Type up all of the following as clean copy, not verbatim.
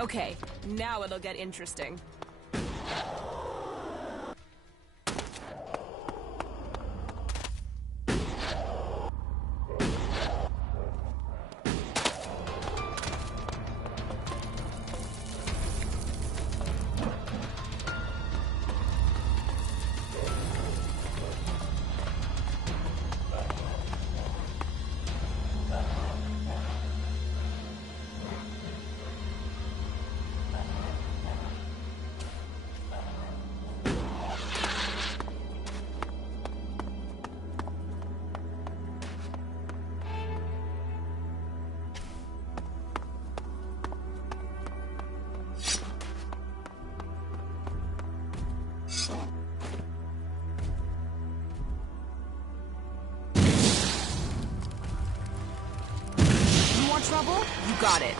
Okay, now it'll get interesting. Trouble? You got it.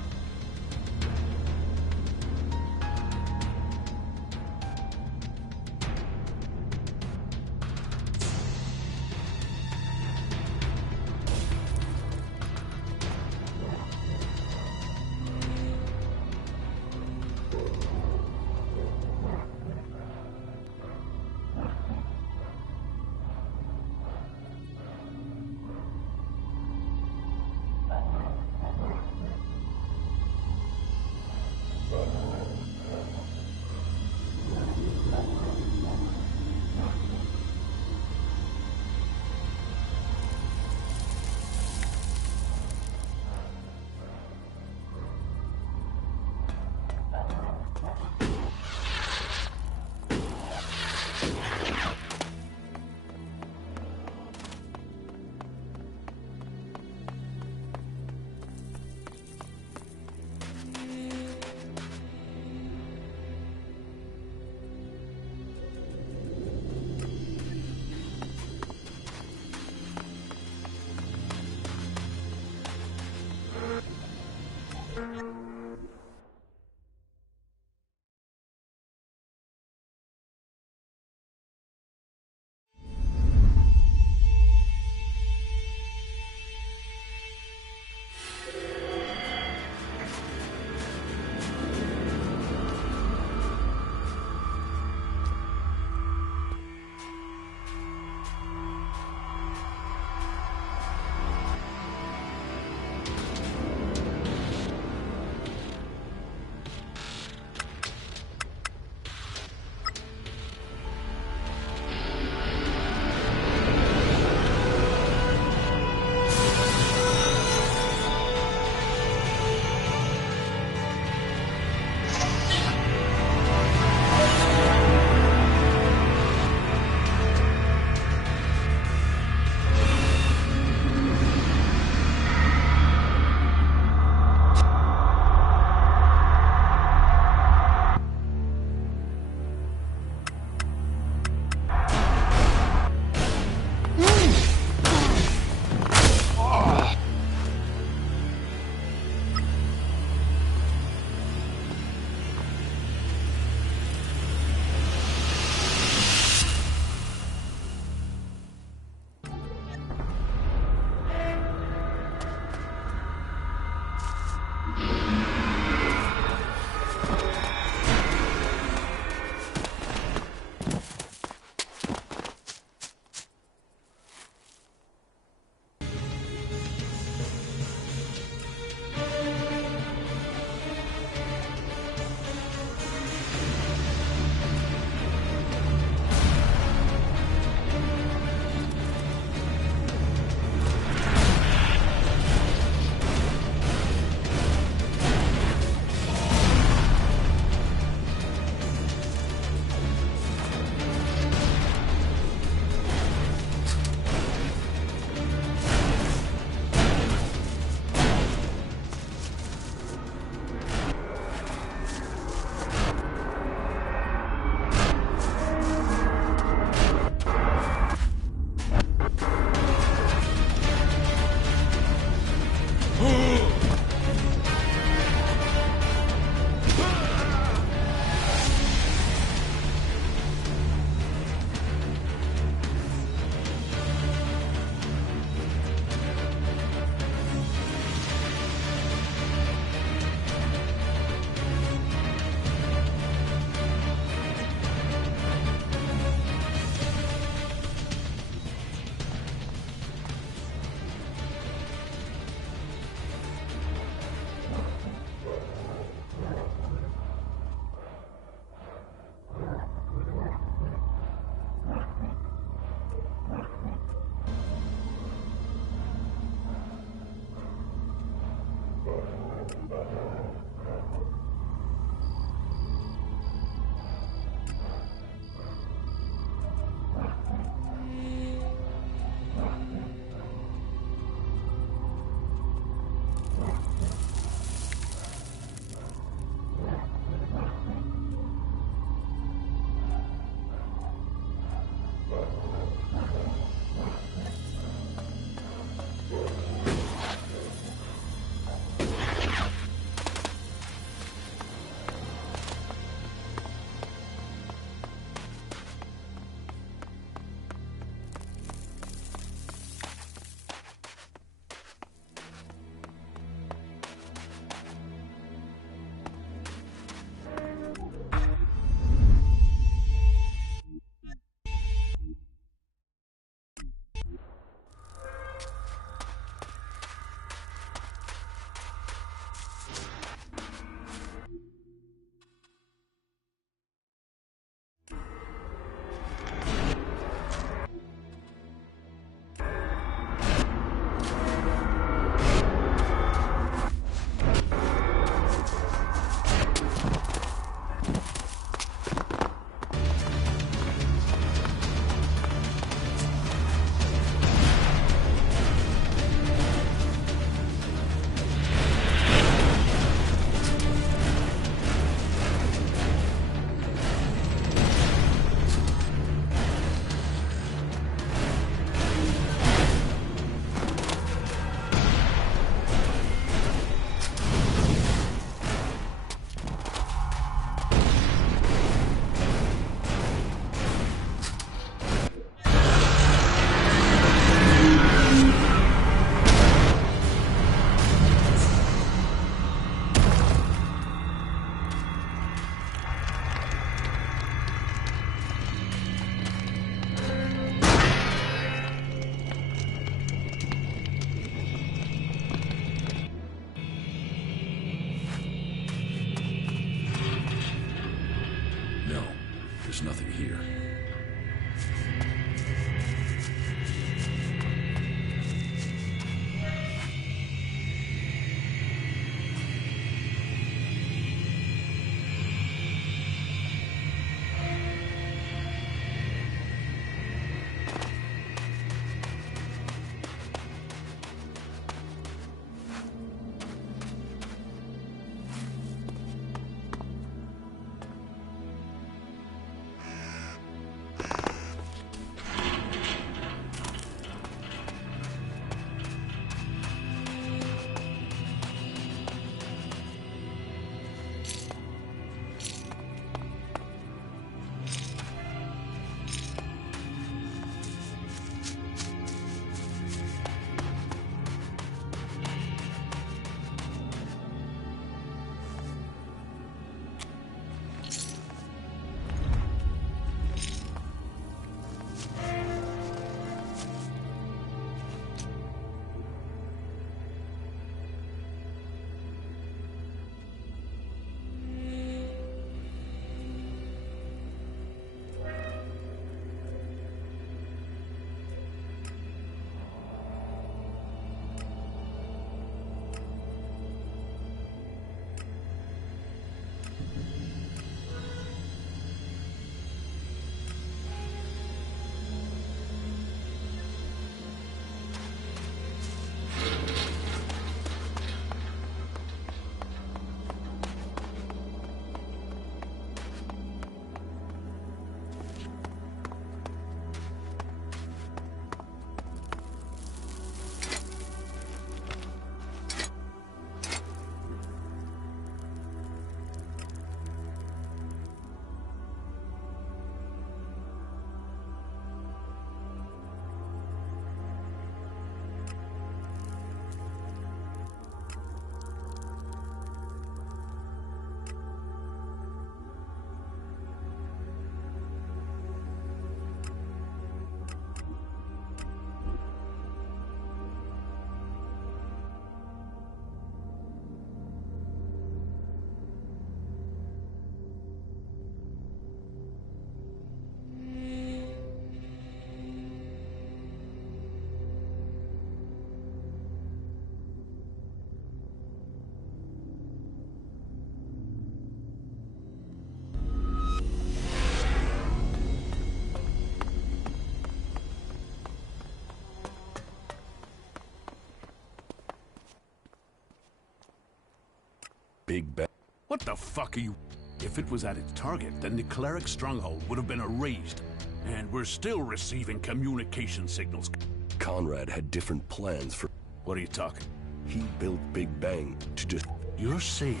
Big Bang. What the fuck are you? If it was at its target, then the cleric stronghold would have been erased. And we're still receiving communication signals. Conrad had different plans for... What are you talking? He built Big Bang to just... You're saying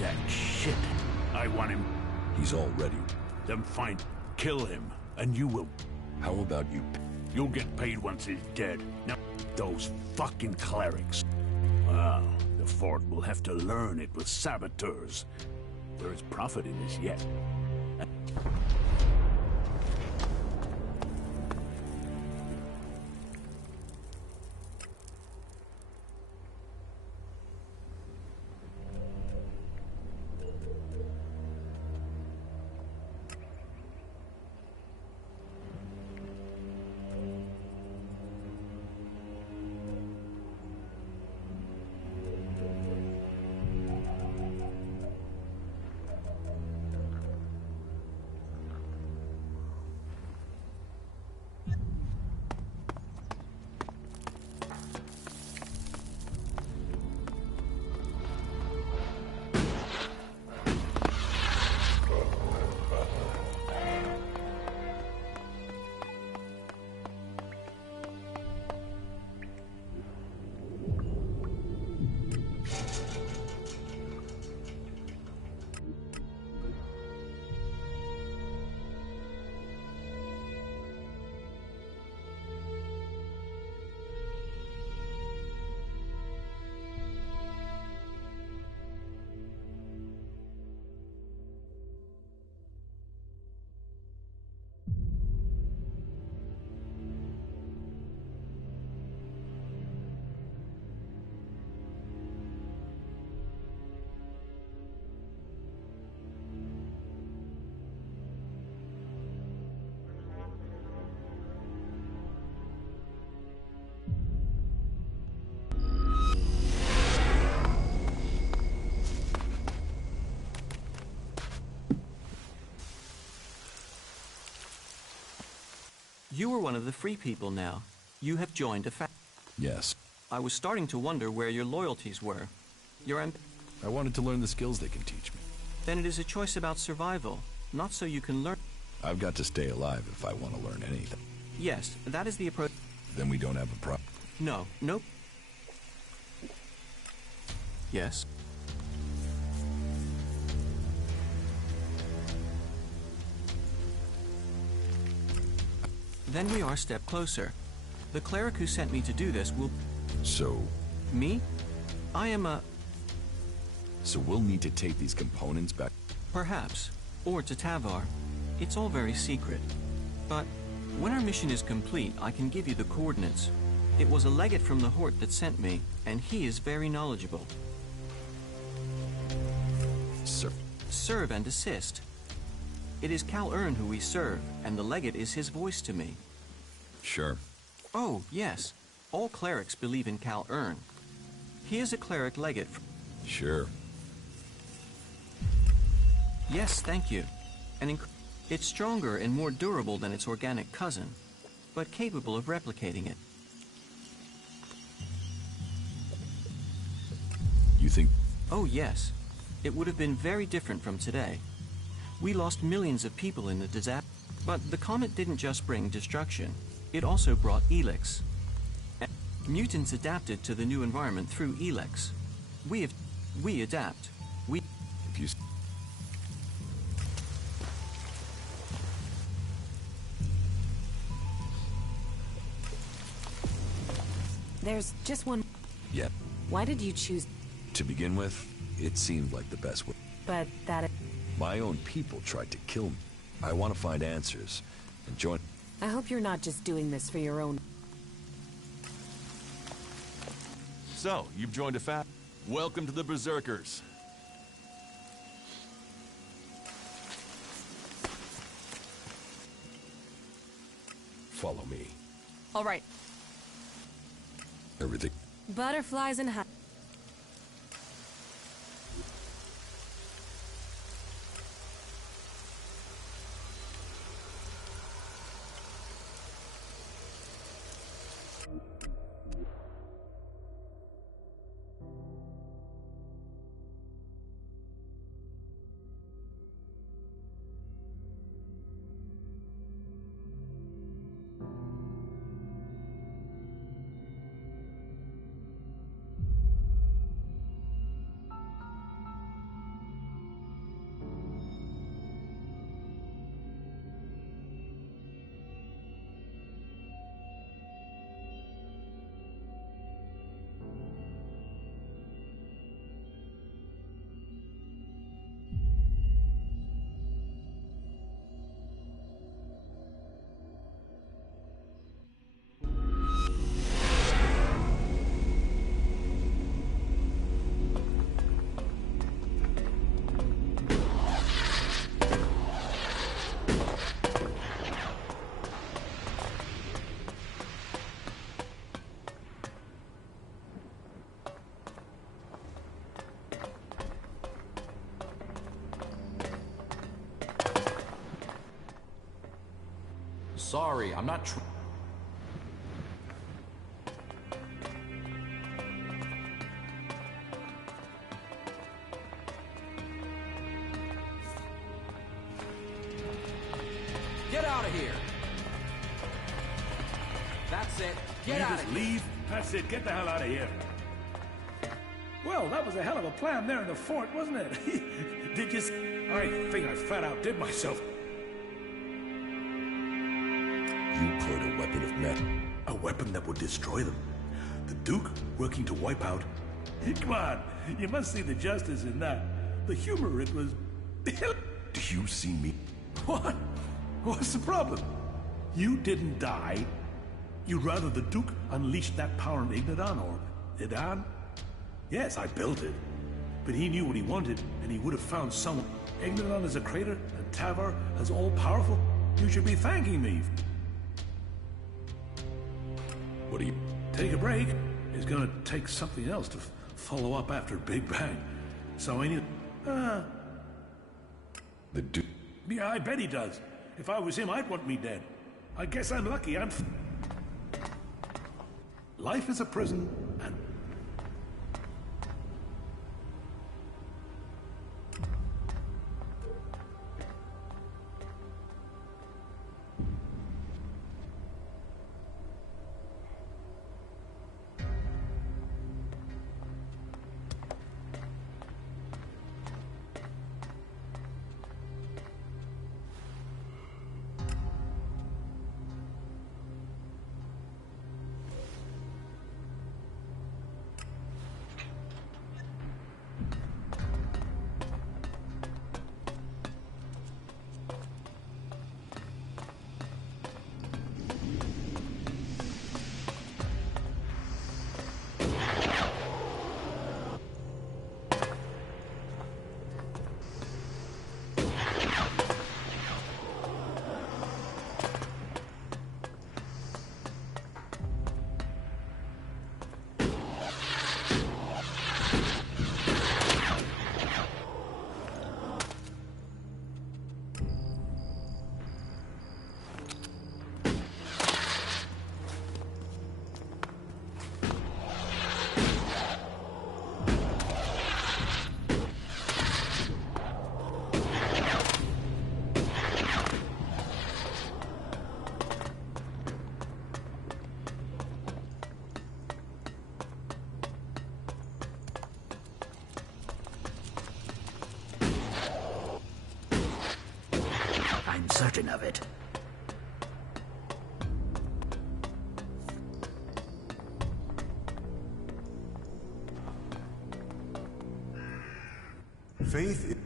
that shit. I want him. He's all ready. Then fine. Kill him, and you will. How about you? You'll get paid once he's dead. Now, those fucking clerics. Well, the fort will have to learn it with saboteurs. There is profit in this yet. You are one of the free people now. You have joined a faction. Yes. I was starting to wonder where your loyalties were. I wanted to learn the skills they can teach me. Then it is a choice about survival, not so you can learn. I've got to stay alive if I want to learn anything. Yes, that is the approach. Then we don't have a problem. No, nope. Yes. Then we are a step closer. The cleric who sent me to do this will... So... Me? I am a... So we'll need to take these components back... Perhaps. Or to Tavar. It's all very secret. But when our mission is complete, I can give you the coordinates. It was a legate from the Hort that sent me, and he is very knowledgeable. Serve and assist. It is Cal Ern who we serve, and the legate is his voice to me. Sure. Oh, yes. All clerics believe in Cal Ern. He is a cleric legate. Sure. Yes, thank you. It's stronger and more durable than its organic cousin, but capable of replicating it. You think... Oh, yes. It would have been very different from today. We lost millions of people in the disaster. But the comet didn't just bring destruction. It also brought Elex. Mutants adapted to the new environment through Elex. We adapt. If you... There's just one... Yeah. Why did you choose... To begin with, it seemed like the best way. But that... My own people tried to kill me. I want to find answers and join... I hope you're not just doing this for your own... So, you've joined a fact. Welcome to the Berserkers. Follow me. All right. Everything... Butterflies and... sorry, I'm not Get out of here! That's it. Get You out just of here! leave? That's it. Get the hell out of here. Well, that was a hell of a plan there in the fort, wasn't it? Did you... I think I flat out did myself. You put a weapon of metal. A weapon that would destroy them. The Duke working to wipe out. Come on, you must see the justice in that. The humor, it was... Do you see me? What? What's the problem? You didn't die. You'd rather the Duke unleashed that power in Ignidan or Idan? Yes, I built it. But he knew what he wanted, and he would have found someone. Ignidan is a crater, and Tavar is all-powerful. You should be thanking me. What do you... Take a break. It's gonna take something else to follow up after Big Bang. So I need... The Duke... Yeah, I bet he does. If I was him, I'd want me dead. I guess I'm lucky. Life is a prison, and... I'm certain of it. Faith...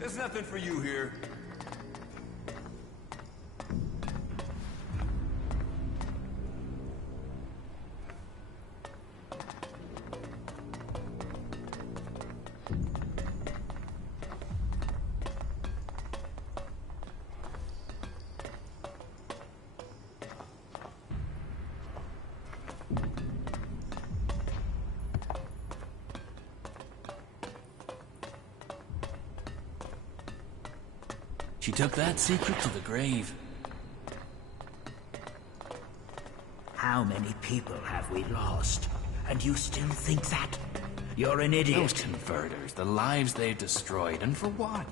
There's nothing for you here. She took that secret to the grave. How many people have we lost? And you still think that? You're an idiot. Those converters, the lives they've destroyed, and for what?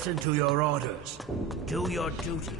Listen to your orders. Do your duty.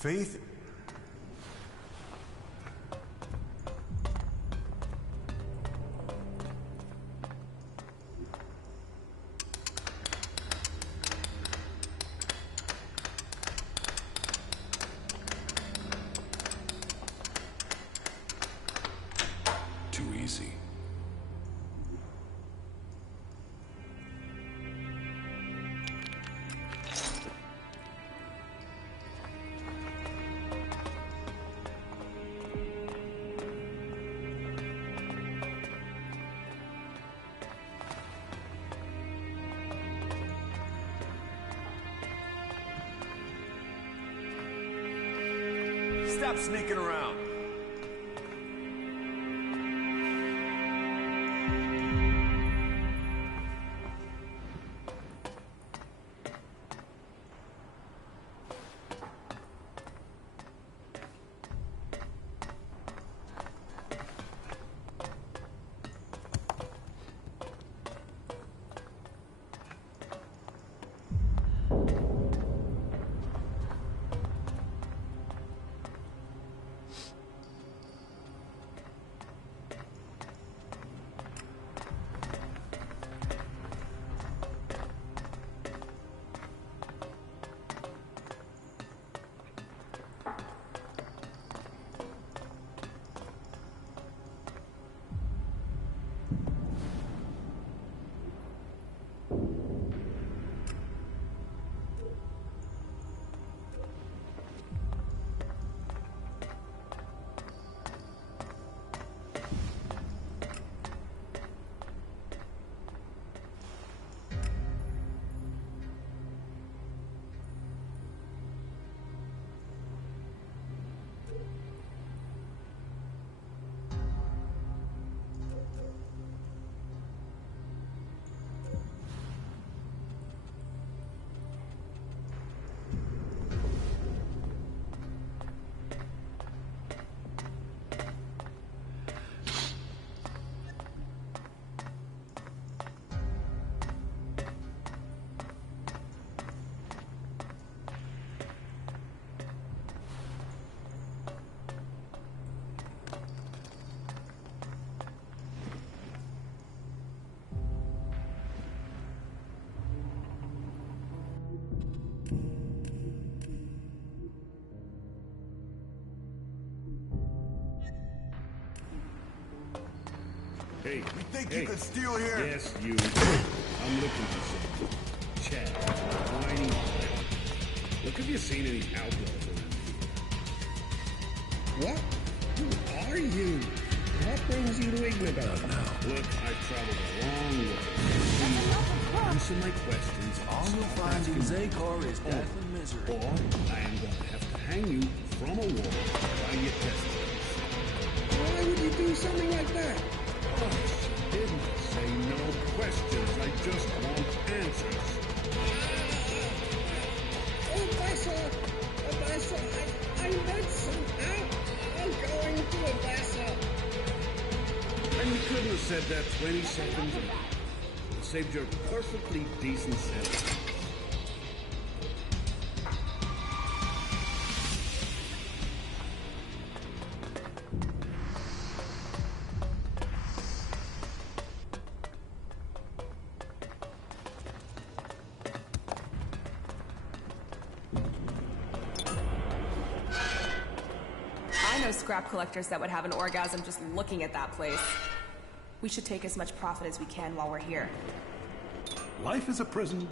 Faith? Too easy. Stop sneaking around. Hey, You think you could steal here? Yes, you. I'm looking for some Chad, whiny. Look, have you seen any outlaws around here? What? Who are you? What brings you to Ignidan? Look, I've traveled a long way. Answer my questions. All you'll find in Zakor is death and misery. Or I am going to have to hang you from a wall while you test this. Why would you do something like that? Oh, she didn't say no questions. I just want answers. Oh, Vessa, I meant somehow. I'm going to a Vessa. And you couldn't have said that 20 seconds ago. It saved your perfectly decent sentence. I know scrap collectors that would have an orgasm just looking at that place. We should take as much profit as we can while we're here. Life is a prison.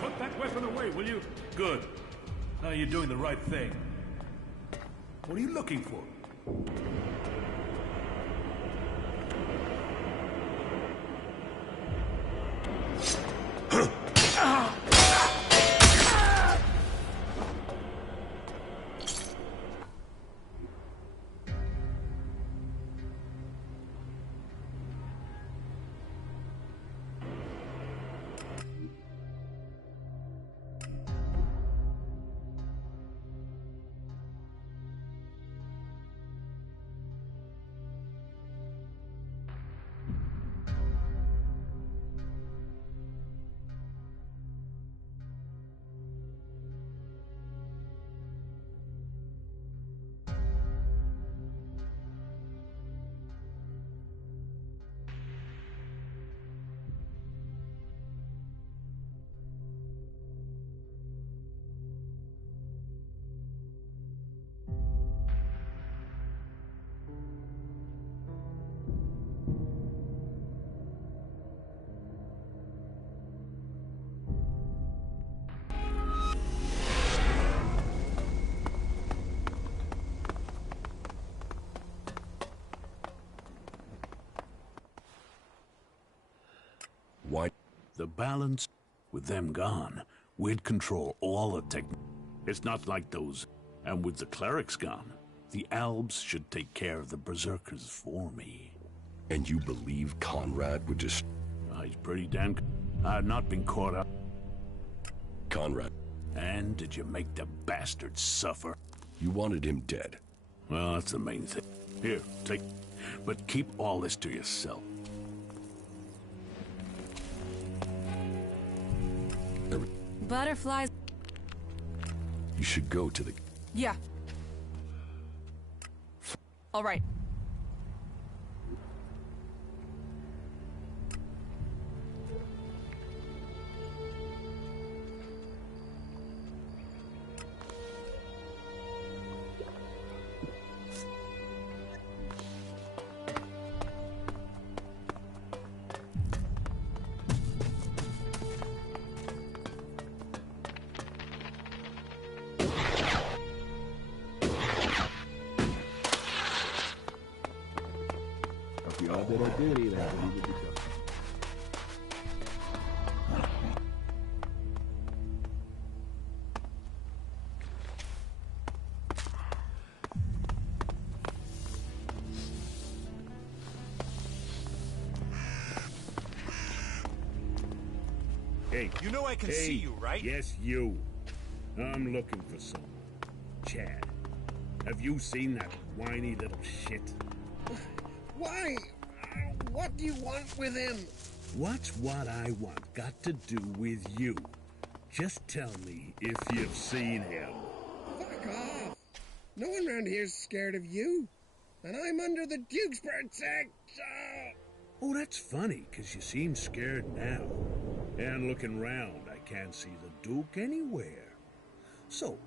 Put that weapon away, will you? Good. Now you're doing the right thing. What are you looking for? Why? The balance, with them gone, we'd control all the tech. It's not like those. And with the clerics gone, the Albs should take care of the Berserkers for me. And you believe Conrad would just... He's pretty damn... I've not been caught up. Conrad. And did you make the bastard suffer? You wanted him dead. Well, that's the main thing. Here, take... But keep all this to yourself. Butterflies. You should go to the... Yeah. All right. Hey. You know I can Hey. see you, right? Yes, you. I'm looking for someone. Chad. Have you seen that whiny little shit? Why? What do you want with him? What's what I want got to do with you? Just tell me if you've seen him. Fuck off. No one around here's scared of you. And I'm under the Duke's protection. Oh, that's funny, 'cause you seem scared now. And looking round, I can't see the Duke anywhere. So,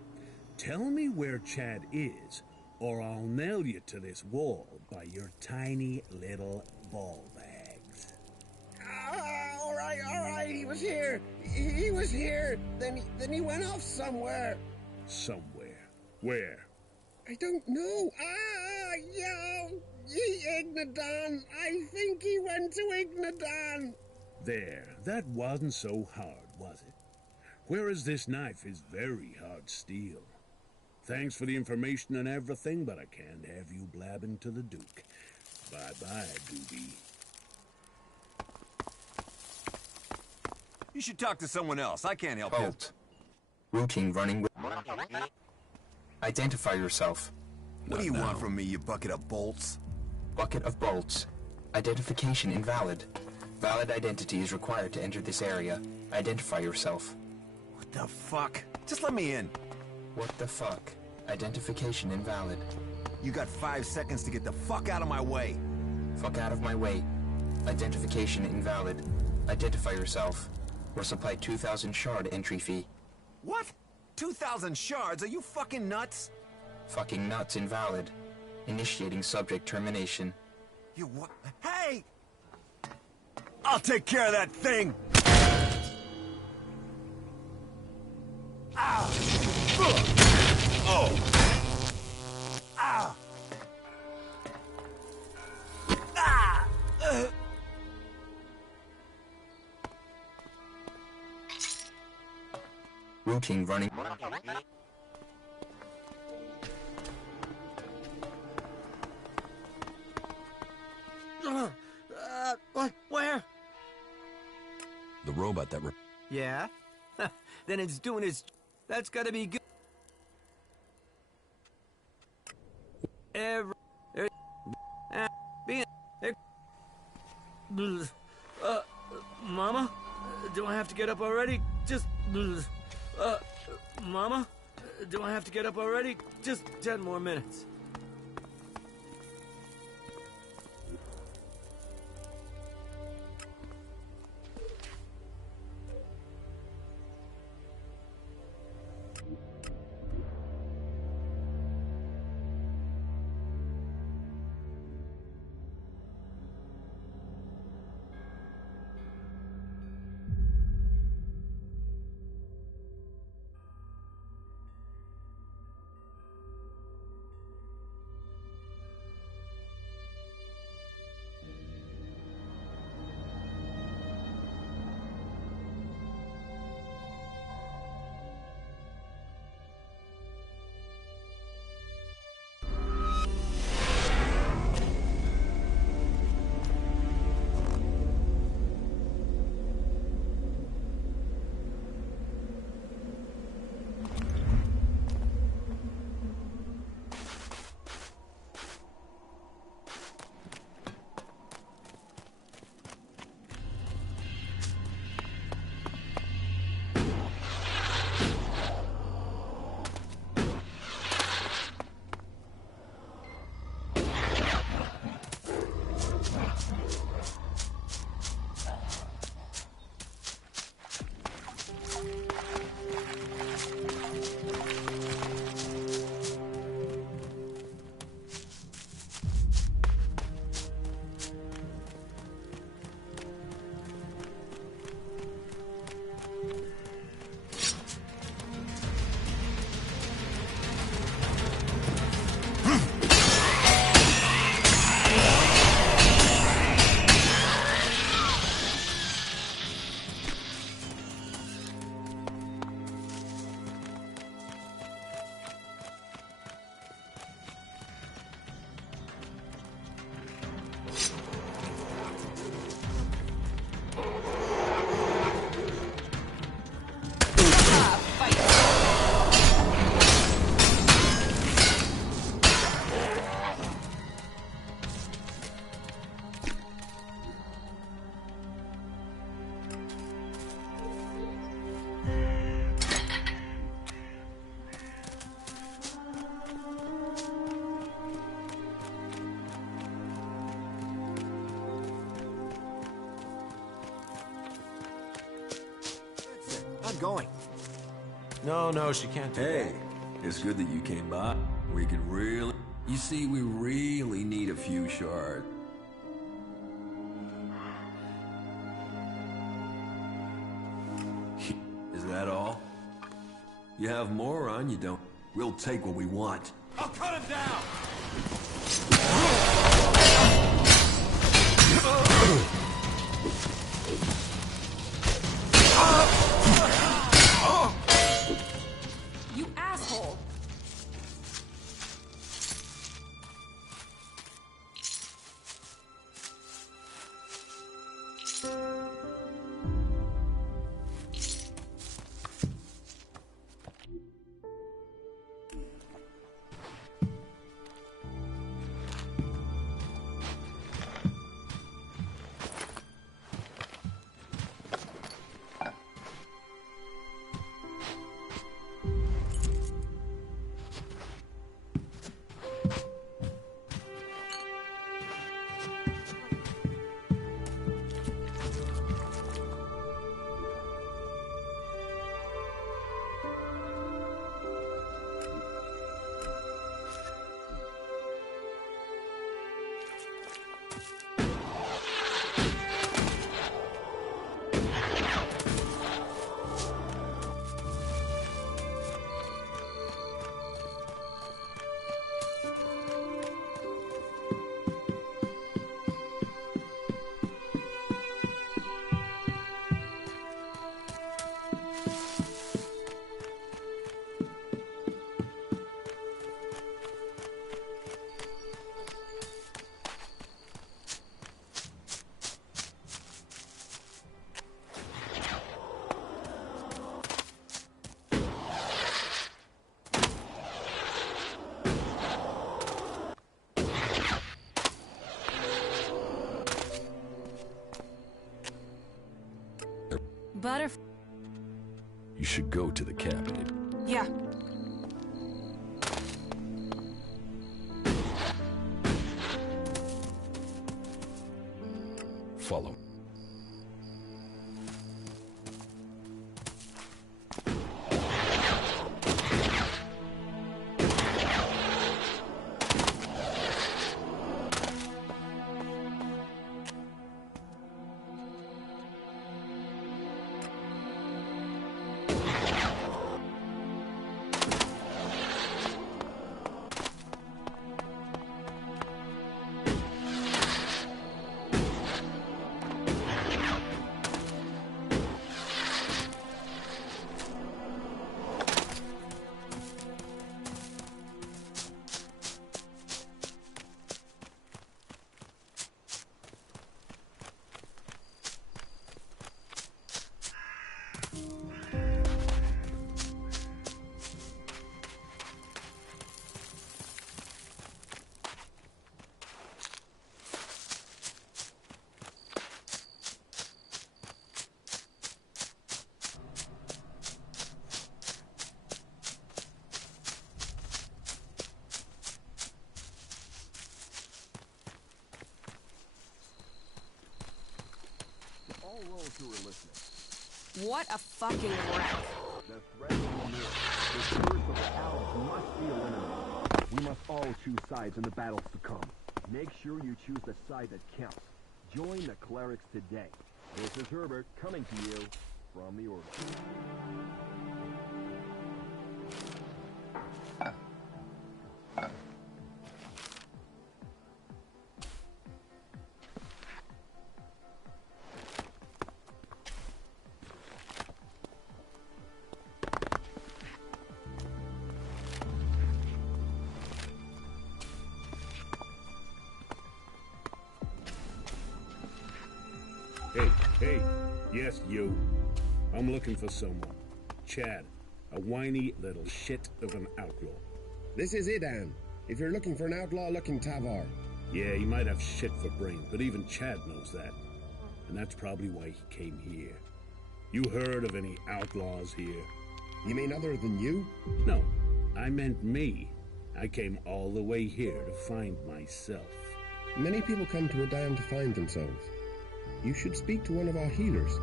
tell me where Chad is, or I'll nail you to this wall by your tiny little ball bags. All right, he was here. He was here. Then he went off somewhere. Somewhere. Where? I don't know. Ignadon. I think he went to Ignadon. There. That wasn't so hard, was it? Whereas this knife is very hard steel. Thanks for the information and everything, but I can't have you blabbing to the Duke. Bye-bye, Doobie. You should talk to someone else. I can't help you. Bolt. Routine running with... Identify yourself. What do you want from me, you bucket of bolts? Bucket of bolts. Identification invalid. Valid identity is required to enter this area. Identify yourself. What the fuck? Just let me in. What the fuck? Identification invalid. You got 5 seconds to get the fuck out of my way. Fuck out of my way. Identification invalid. Identify yourself. Or supply 2,000 shard entry fee. What? 2,000 shards? Are you fucking nuts? Fucking nuts invalid. Initiating subject termination. You what? Hey! I'll take care of that thing! Ah! Oh! Ah! Ah! Routine running. What? Where? The robot that... Yeah? Then it's doing its... That's gotta be good. Mama? Do I have to get up already? Just... Mama? Do I have to get up already? Just 10 more minutes. I'm going. No, she can't do that. Hey, it's good that you came by. We could really... You see, we really need a few shards. Is that all? You have more on, you don't? We'll take what we want. I'll cut him down! You asshole! Butterfly. You should go to the cabinet. Yeah. Follow. All roles who are listening. What a fucking wreck. The threat is near. The curse of the Alps must be eliminated. We must all choose sides in the battles to come. Make sure you choose the side that counts. Join the clerics today. This is Herbert coming to you from the Order. Hey, yes, you. I'm looking for someone. Chad, a whiny little shit of an outlaw. This is Idan. If you're looking for an outlaw-looking Tavar. Yeah, he might have shit for brains, but even Chad knows that. And that's probably why he came here. You heard of any outlaws here? You mean other than you? No, I meant me. I came all the way here to find myself. Many people come to Idan to find themselves. You should speak to one of our healers.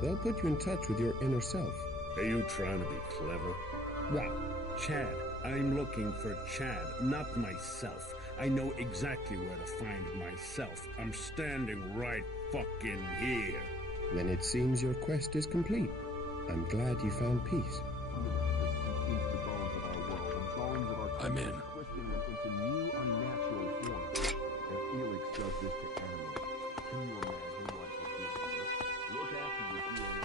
They'll put you in touch with your inner self. Are you trying to be clever? Well, Chad. I'm looking for Chad, not myself. I know exactly where to find myself. I'm standing right fucking here. Then it seems your quest is complete. I'm glad you found peace. I'm in. Twisting them into new unnatural forms. If Elix does this to animals, can you imagine what it would do to you? Look after your DNA.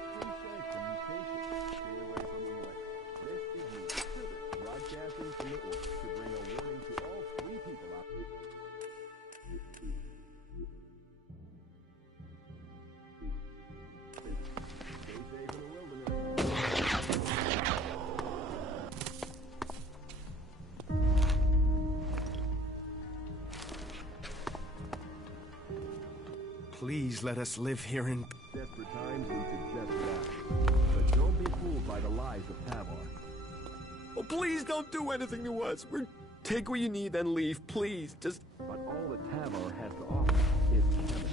Stay safe from mutation. Stay away from Elix. This is me, Herbert, broadcasting from the Orc to bring a warning to all 3 people out there. Stay safe in the wilderness. Please let us live here in... Desperate times lead to desperate actions. But don't be fooled by the lies of Tavar. Oh, please don't do anything to us. Take what you need, then leave. Please, just... But all that Tavar has to offer is cannibalism,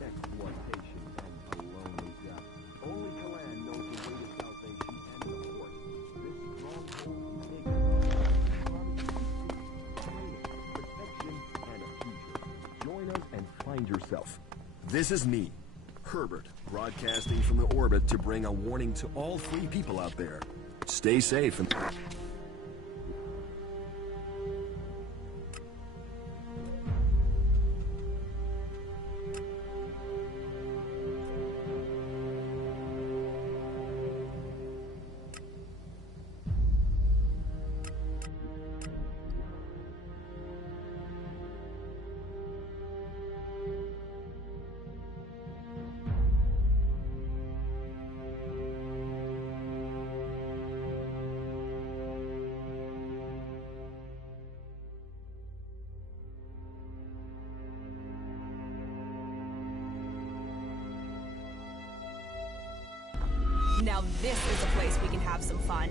exploitation, and a lonely death. Only Kalan knows the way to salvation and support. This stronghold makes protection, and a future. Join us and find yourself. This is me, Herbert, broadcasting from the orbit to bring a warning to all 3 people out there. Stay safe and... Now this is a place we can have some fun.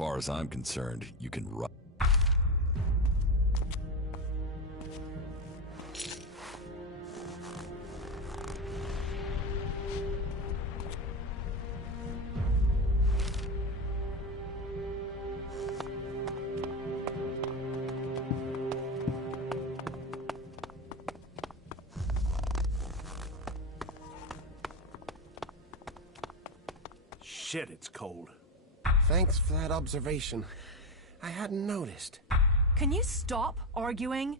far as I'm concerned, you can run. Shit, it's cold. Thanks for that observation. I hadn't noticed. Can you stop arguing?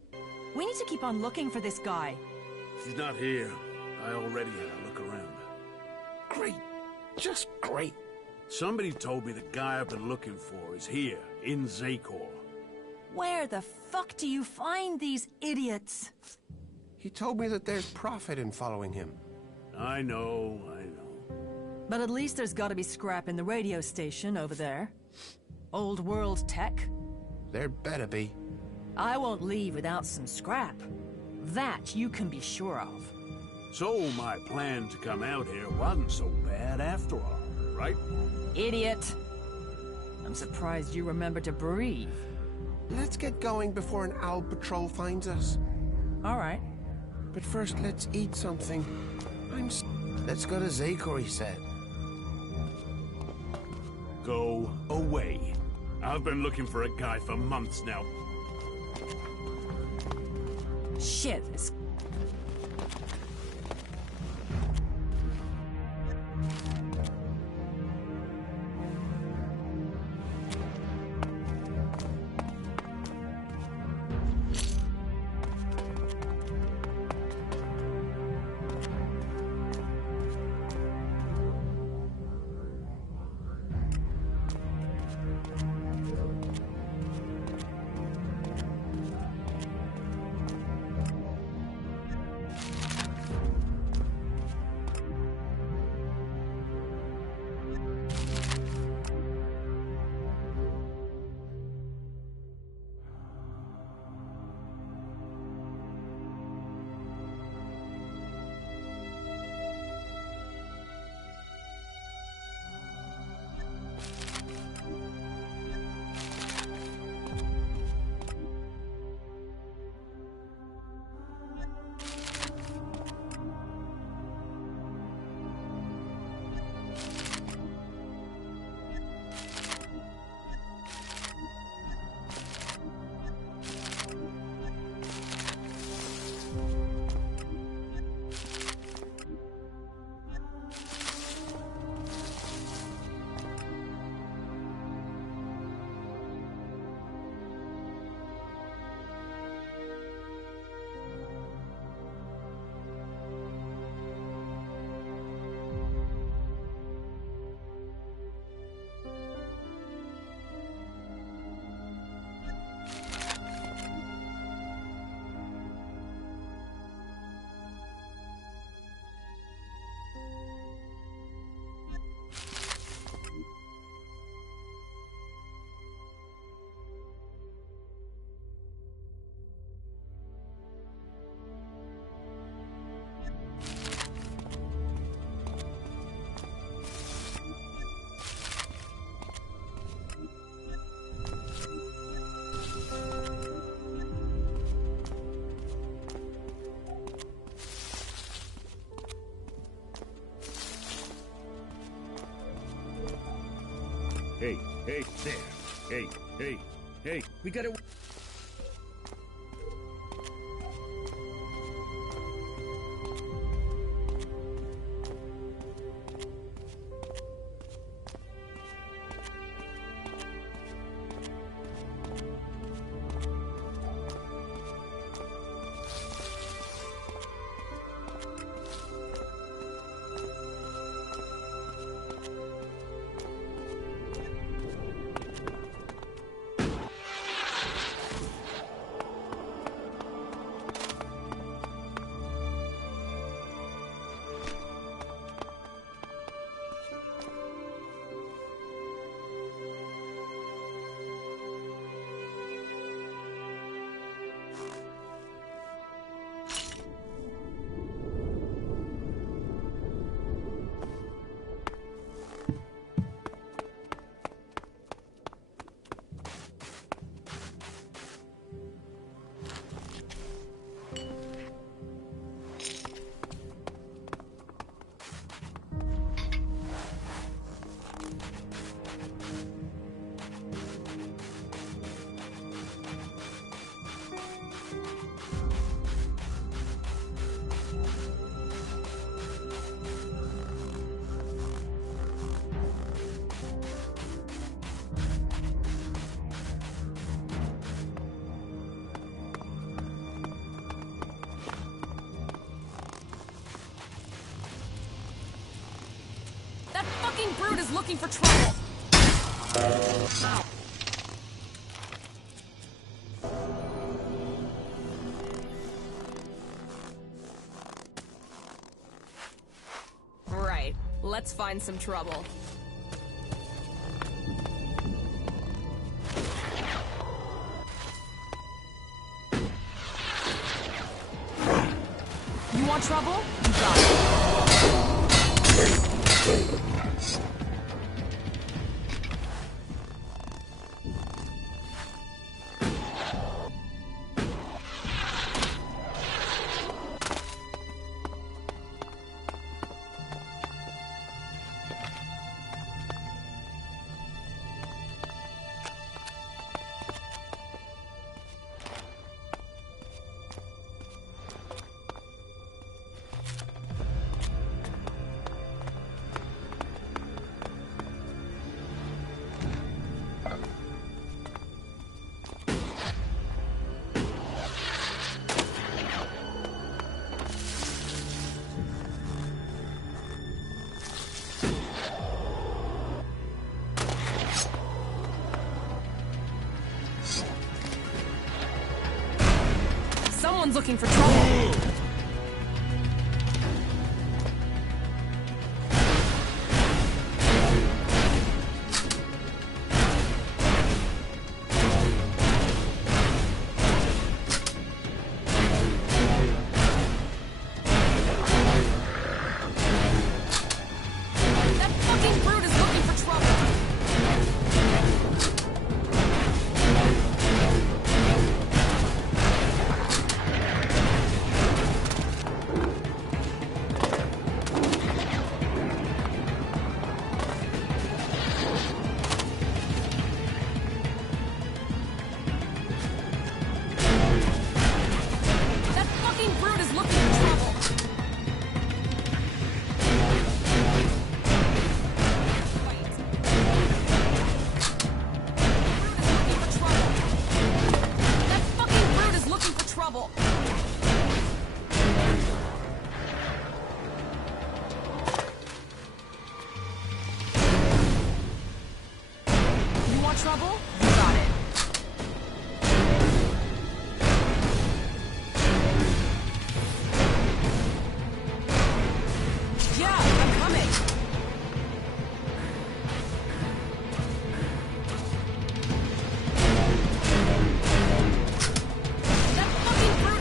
We need to keep on looking for this guy. He's not here. I already had a look around. Great. Just great. Somebody told me the guy I've been looking for is here, in Zakor. Where the fuck do you find these idiots? He told me that there's profit in following him. I know. But at least there's gotta be scrap in the radio station over there. Old world tech. There better be. I won't leave without some scrap. That you can be sure of. So my plan to come out here wasn't so bad after all, right? Idiot. I'm surprised you remember to breathe. Let's get going before an owl patrol finds us. All right. But first, let's eat something. Let's go to Zakor, he said. Go away. I've been looking for a guy for months now. Shit, this... Hey, there. Hey, we gotta... looking for trouble! Right. Let's find some trouble. You want trouble? You got it. Someone's looking for trouble. That fucking brute is looking for trouble. That fucking brute is looking for trouble. That fucking brute is looking for trouble. You want trouble? You got it. Yeah, I'm coming. That fucking brute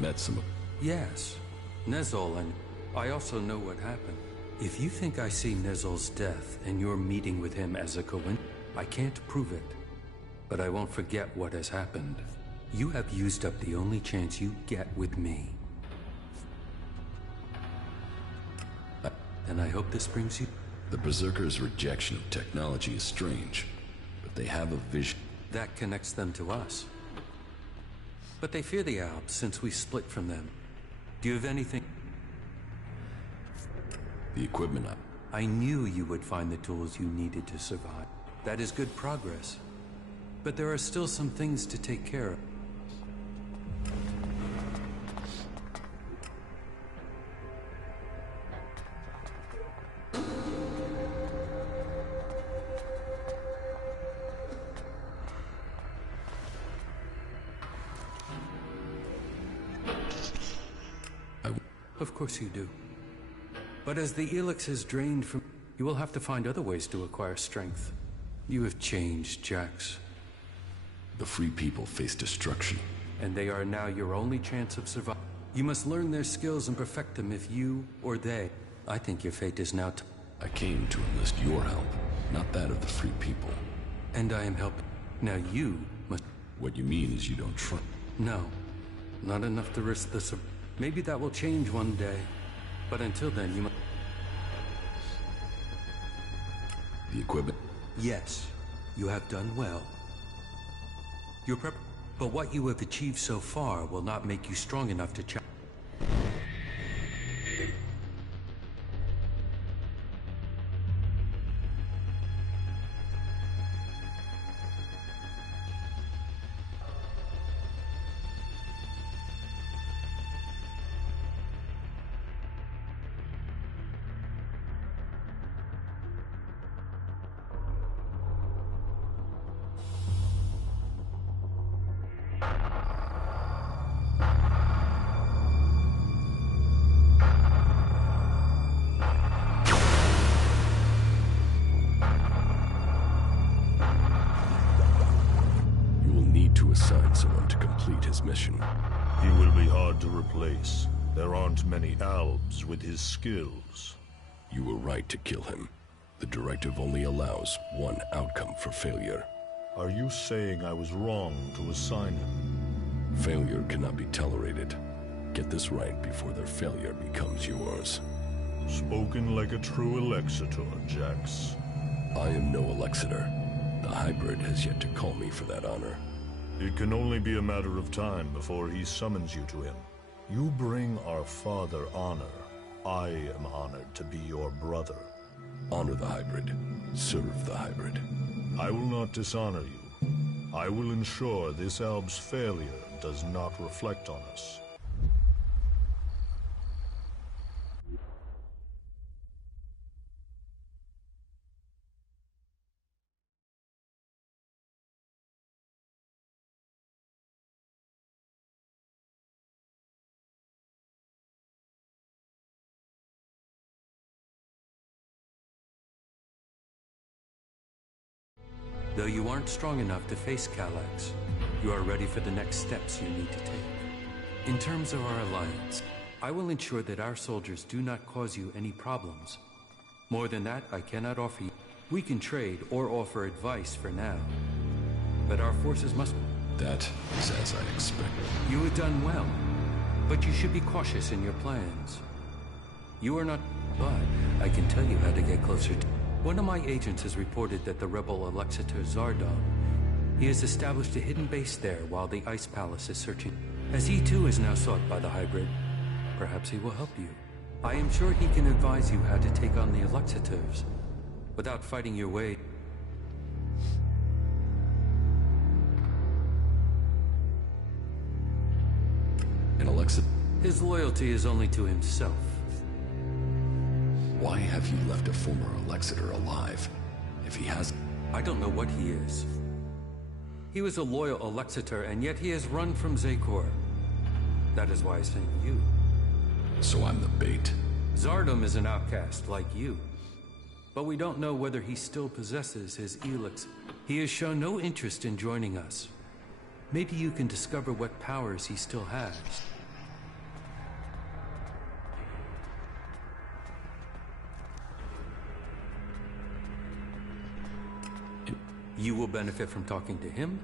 met some... Yes, Nezol, and I also know what happened. If you think I see Nezol's death and your meeting with him as a coincidence, I can't prove it. But I won't forget what has happened. You have used up the only chance you get with me. And I hope this brings you... The Berserkers' rejection of technology is strange, but they have a vision. That connects them to us. But they fear the Alps since we split from them. Do you have anything? The equipment up. I knew you would find the tools you needed to survive. That is good progress. But there are still some things to take care of. Of course you do. But as the Elix is drained from... You will have to find other ways to acquire strength. You have changed, Jax. The Free People face destruction. And they are now your only chance of survival. You must learn their skills and perfect them if you or they... I think your fate is now... I came to enlist your help, not that of the Free People. And I am helping. Now you must... What you mean is you don't trust... No. Not enough to risk the... Maybe that will change one day. But until then, you must... The equipment? Yes. You have done well. Your prep... But what you have achieved so far will not make you strong enough to challenge. Assign someone to complete his mission. He will be hard to replace. There aren't many Albs with his skills. You were right to kill him. The directive only allows one outcome for failure. Are you saying I was wrong to assign him? Failure cannot be tolerated. Get this right before their failure becomes yours. Spoken like a true Alexitor, Jax. I am no Alexitor. The hybrid has yet to call me for that honor. It can only be a matter of time before he summons you to him. You bring our father honor. I am honored to be your brother. Honor the hybrid. Serve the hybrid. I will not dishonor you. I will ensure this Alb's failure does not reflect on us. Though you aren't strong enough to face Calax, you are ready for the next steps you need to take. In terms of our alliance, I will ensure that our soldiers do not cause you any problems. More than that, I cannot offer you. We can trade or offer advice for now. But our forces must... That is as I expected. You have done well, but you should be cautious in your plans. You are not... But I can tell you how to get closer to... One of my agents has reported that the rebel Alexitor Zardom, he has established a hidden base there while the Ice Palace is searching. As he too is now sought by the hybrid, perhaps he will help you. I am sure he can advise you how to take on the Alexitors without fighting your way. An Alexitor? His loyalty is only to himself. Why have you left a former Alexitor alive? If he has... I don't know what he is. He was a loyal Alexitor, and yet he has run from Zakor. That is why I sent you. So I'm the bait. Zardom is an outcast, like you. But we don't know whether he still possesses his Elix. He has shown no interest in joining us. Maybe you can discover what powers he still has. You will benefit from talking to him,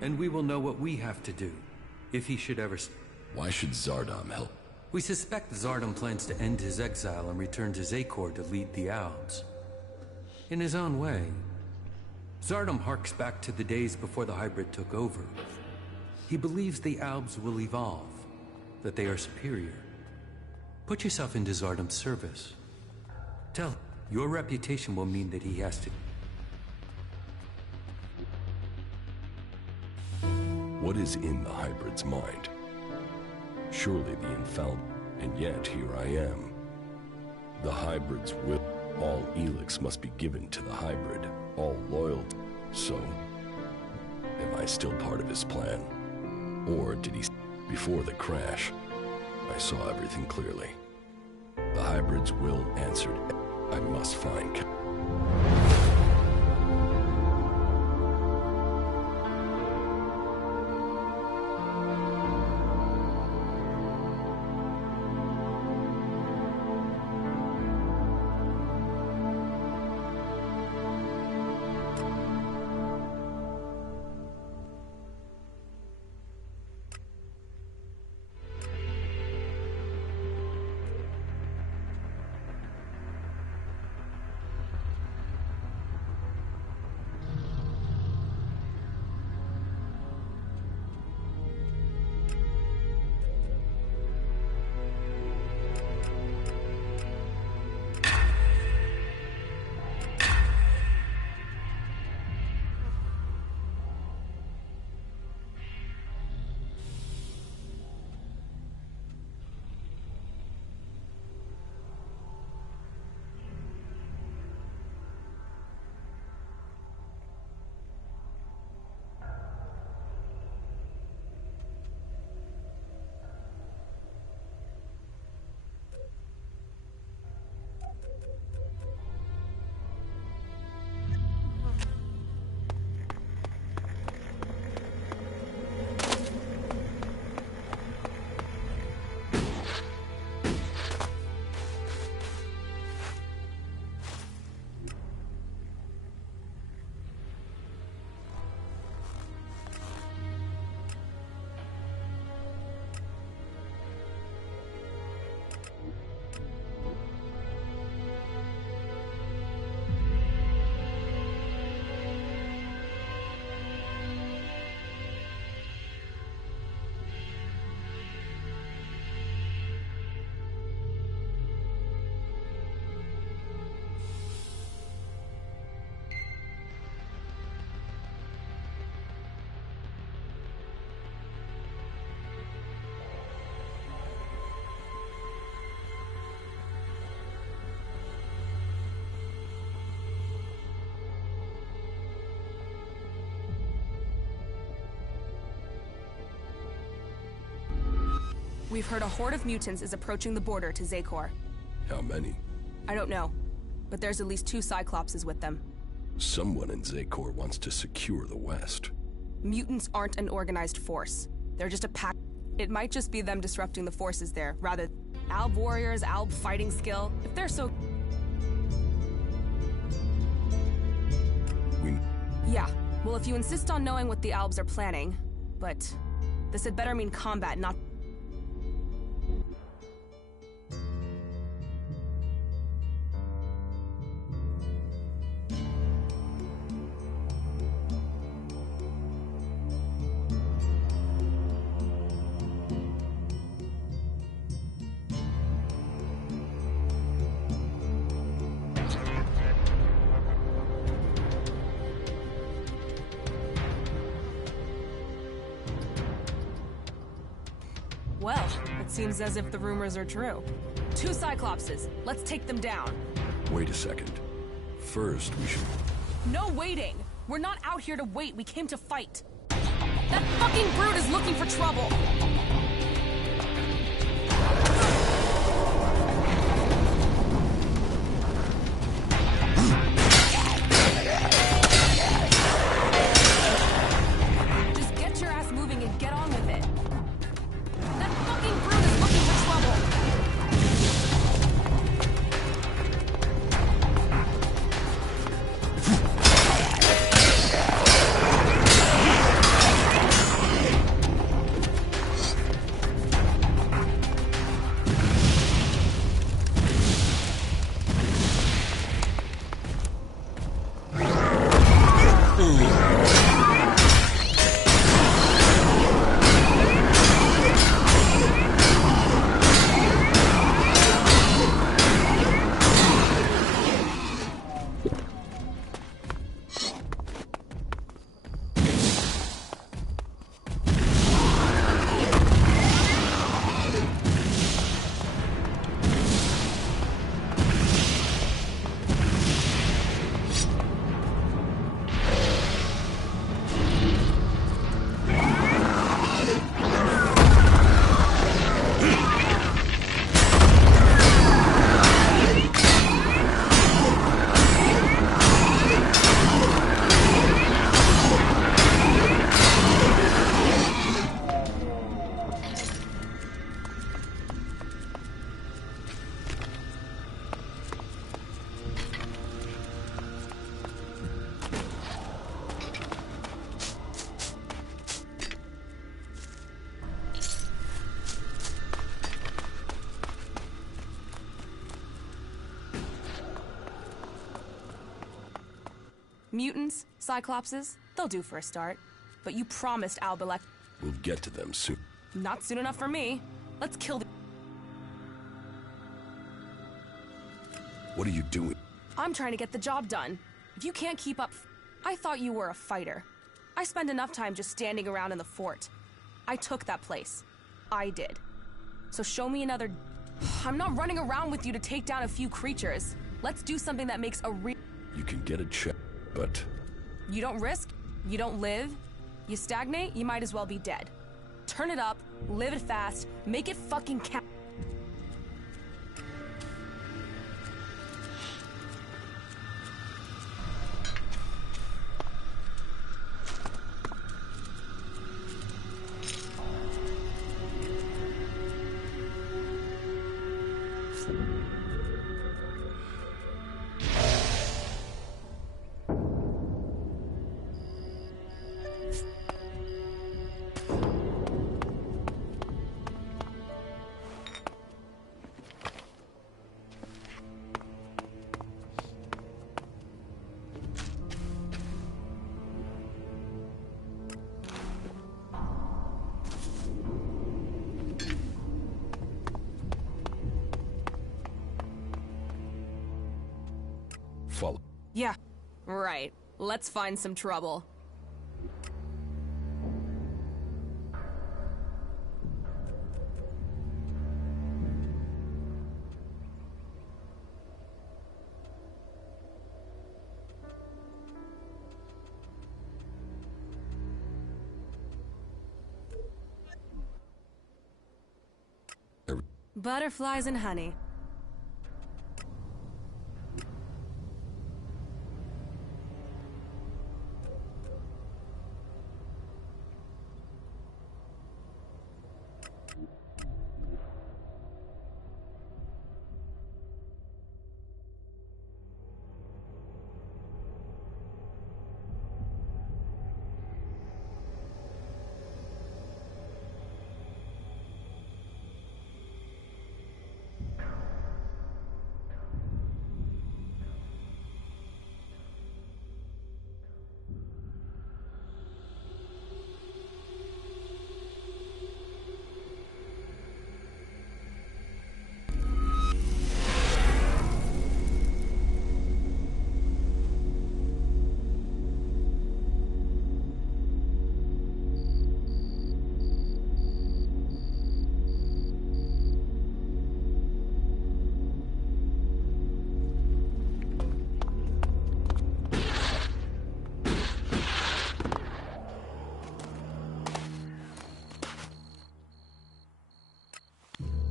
and we will know what we have to do, if he should ever... Why should Zardom help? We suspect Zardom plans to end his exile and return to Zakor to lead the Albs. In his own way, Zardom harks back to the days before the hybrid took over. He believes the Albs will evolve, that they are superior. Put yourself into Zardom's service. Tell him, your reputation will mean that he has to... What is in the hybrid's mind? Surely the infallible, and yet here I am. The hybrid's will. All Elix must be given to the hybrid, all loyalty. So, am I still part of his plan? Or did he... Before the crash, I saw everything clearly. The hybrid's will answered. I must find... We've heard a horde of mutants is approaching the border to Zakor. How many? I don't know, but there's at least 2 Cyclopses with them. Someone in Zakor wants to secure the West. Mutants aren't an organized force. They're just a pack. It might just be them disrupting the forces there, rather Alb warriors, Alb fighting skill. If they're so... Yeah, well, if you insist on knowing what the Albs are planning, but this had better mean combat, not... Well, it seems as if the rumors are true. 2 Cyclopses. Let's take them down. Wait a second. First, we should... No waiting! We're not out here to wait, we came to fight. That fucking brute is looking for trouble! Just get your ass moving and get on with it. That fucking brute is looking for trouble! Mutants, Cyclopses, they'll do for a start. But you promised Albilek. We'll get to them soon. Not soon enough for me. Let's kill the... What are you doing? I'm trying to get the job done. If you can't keep up... I thought you were a fighter. I spend enough time just standing around in the fort. I took that place. I did. So show me another... I'm not running around with you to take down a few creatures. Let's do something that makes a real... You can get a check, but... You don't risk, you don't live, you stagnate, you might as well be dead. Turn it up, live it fast, make it fucking count. Follow. Yeah, right. Let's find some trouble. Butterflies and honey.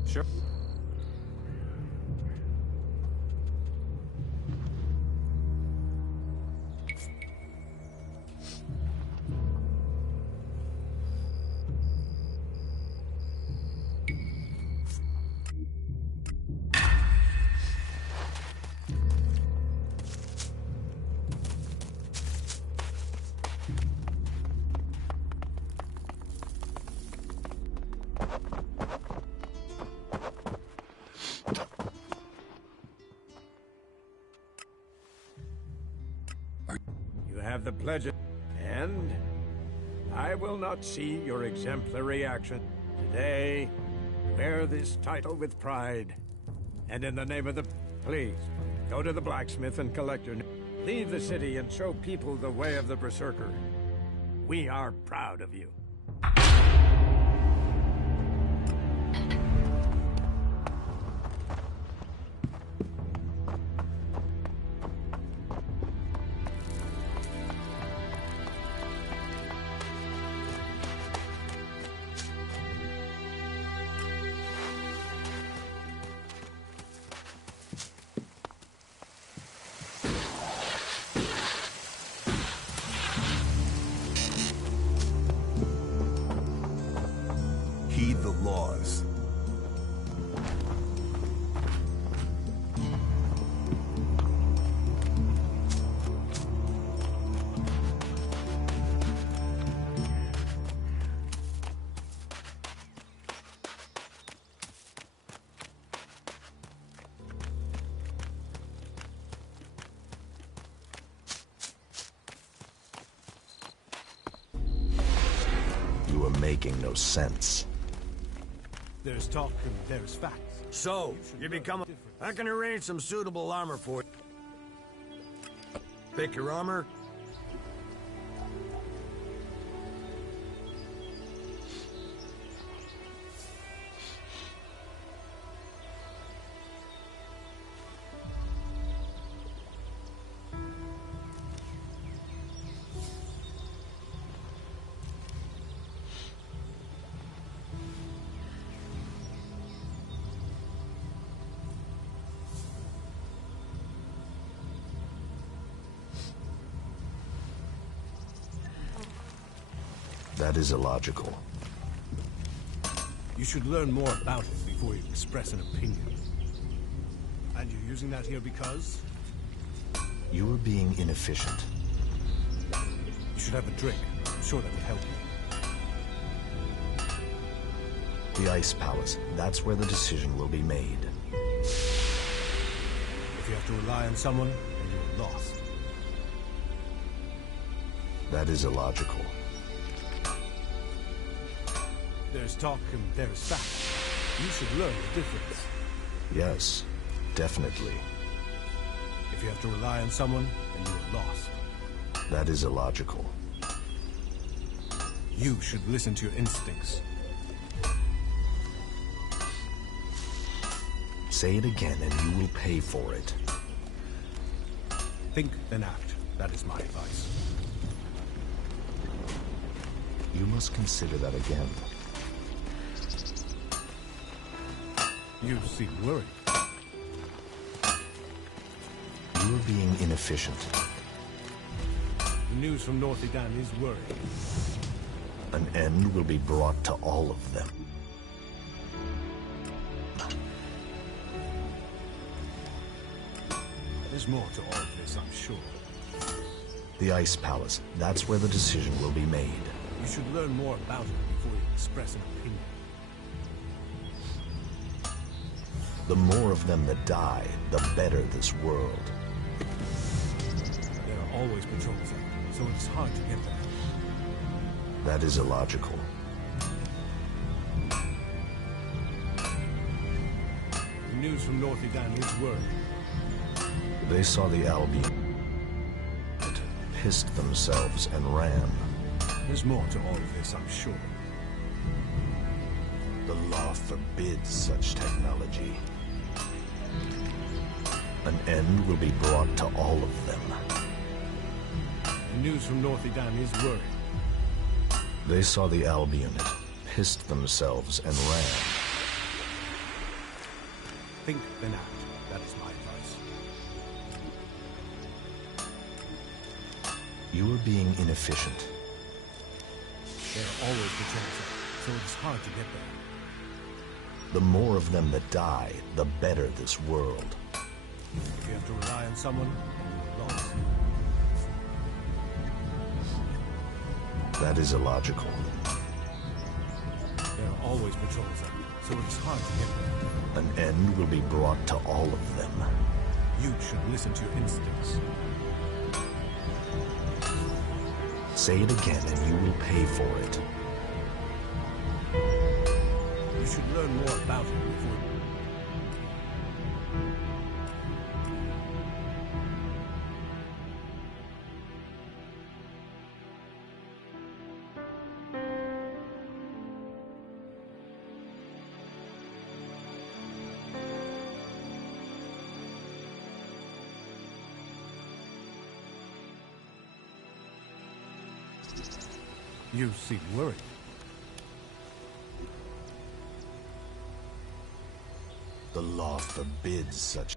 Sure. You have the pleasure, and I will not see your exemplary action. Today, wear this title with pride. And in the name of the... Please, go to the blacksmith and collect your... Leave the city and show people the way of the Berserker. We are proud of you. making no sense. There's talk and there's facts. So, you become I can arrange some suitable armor for you. Pick your armor. That is illogical. You should learn more about it before you express an opinion. And you're using that here because? You are being inefficient. You should have a drink. I'm sure that will help you. The Ice Palace. That's where the decision will be made. If you have to rely on someone, then you're lost. That is illogical. There's talk and there's facts. You should learn the difference. Yes, definitely. If you have to rely on someone, then you're lost. That is illogical. You should listen to your instincts. Say it again and you will pay for it. Think, then act. That is my advice. You must consider that again. You seem worried. You are being inefficient. The news from North Edan is worrying. An end will be brought to all of them. There's more to all of this, I'm sure. The Ice Palace. That's where the decision will be made. You should learn more about it before you express an opinion. The more of them that die, the better this world. There are always patrols out, so it's hard to get there. That is illogical. The news from North Edan is worrying. They saw the Albion, pissed themselves and ran. There's more to all of this, I'm sure. The law forbids such technology. An end will be brought to all of them. The news from North Edan is worrying. They saw the Albion, pissed themselves and ran. Think, then act. That is my advice. You are being inefficient. There are always patrols out, so it's hard to get there. The more of them that die, the better this world. If you have to rely on someone, you're lost. That is illogical. There are always patrols out, so it's hard to get there. An end will be brought to all of them. You should listen to your instincts. Say it again and you will pay for it. You should learn more about it before... You seem worried. The law forbids such...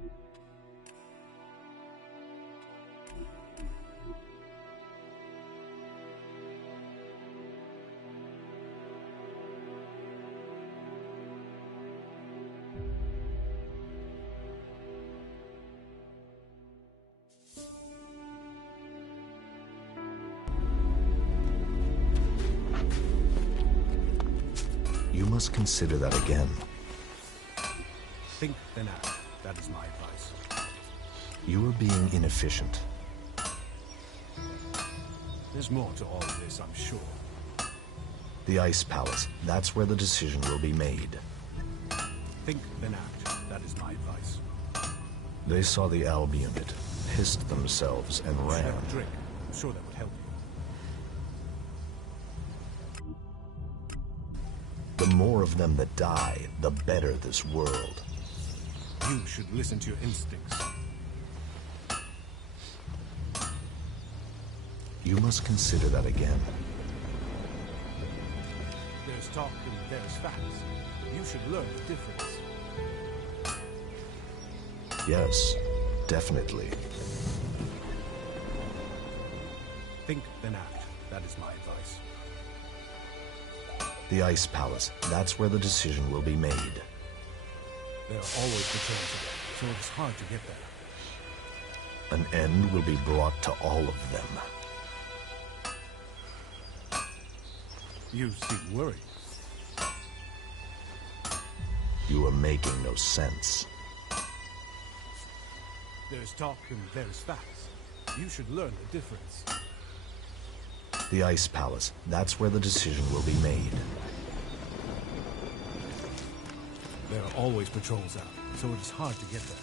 You must consider that again. Think, then act. That is my advice. You are being inefficient. There's more to all of this, I'm sure. The Ice Palace. That's where the decision will be made. Think, then act. That is my advice. They saw the Alb unit, pissed themselves, and ran. Have a drink. I'm sure that would help you. The more of them that die, the better this world. You should listen to your instincts. You must consider that again. There's talk and there's facts. You should learn the difference. Yes, definitely. Think, then act. That is my advice. The Ice Palace. That's where the decision will be made. There are always returns of it, so it's hard to get there. An end will be brought to all of them. You seem worried. You are making no sense. There's talk and there's facts. You should learn the difference. The Ice Palace. That's where the decision will be made. There are always patrols out, so it is hard to get there.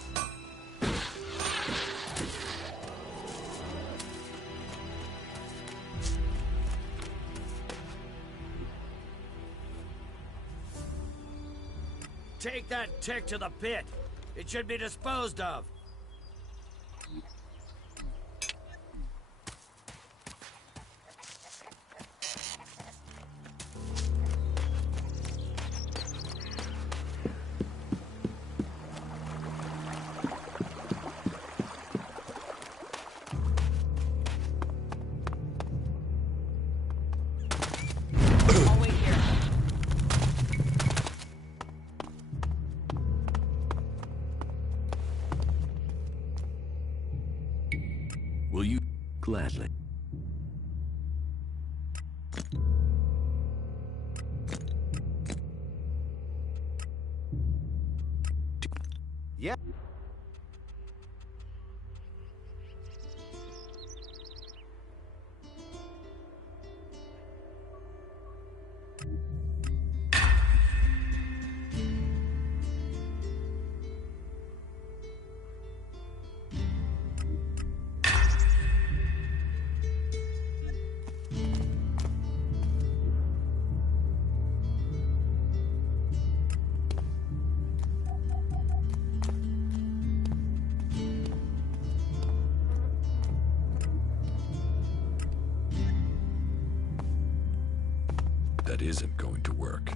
Take that tick to the pit. It should be disposed of. I'll wait here. Will you? Gladly. Yeah. That isn't going to work.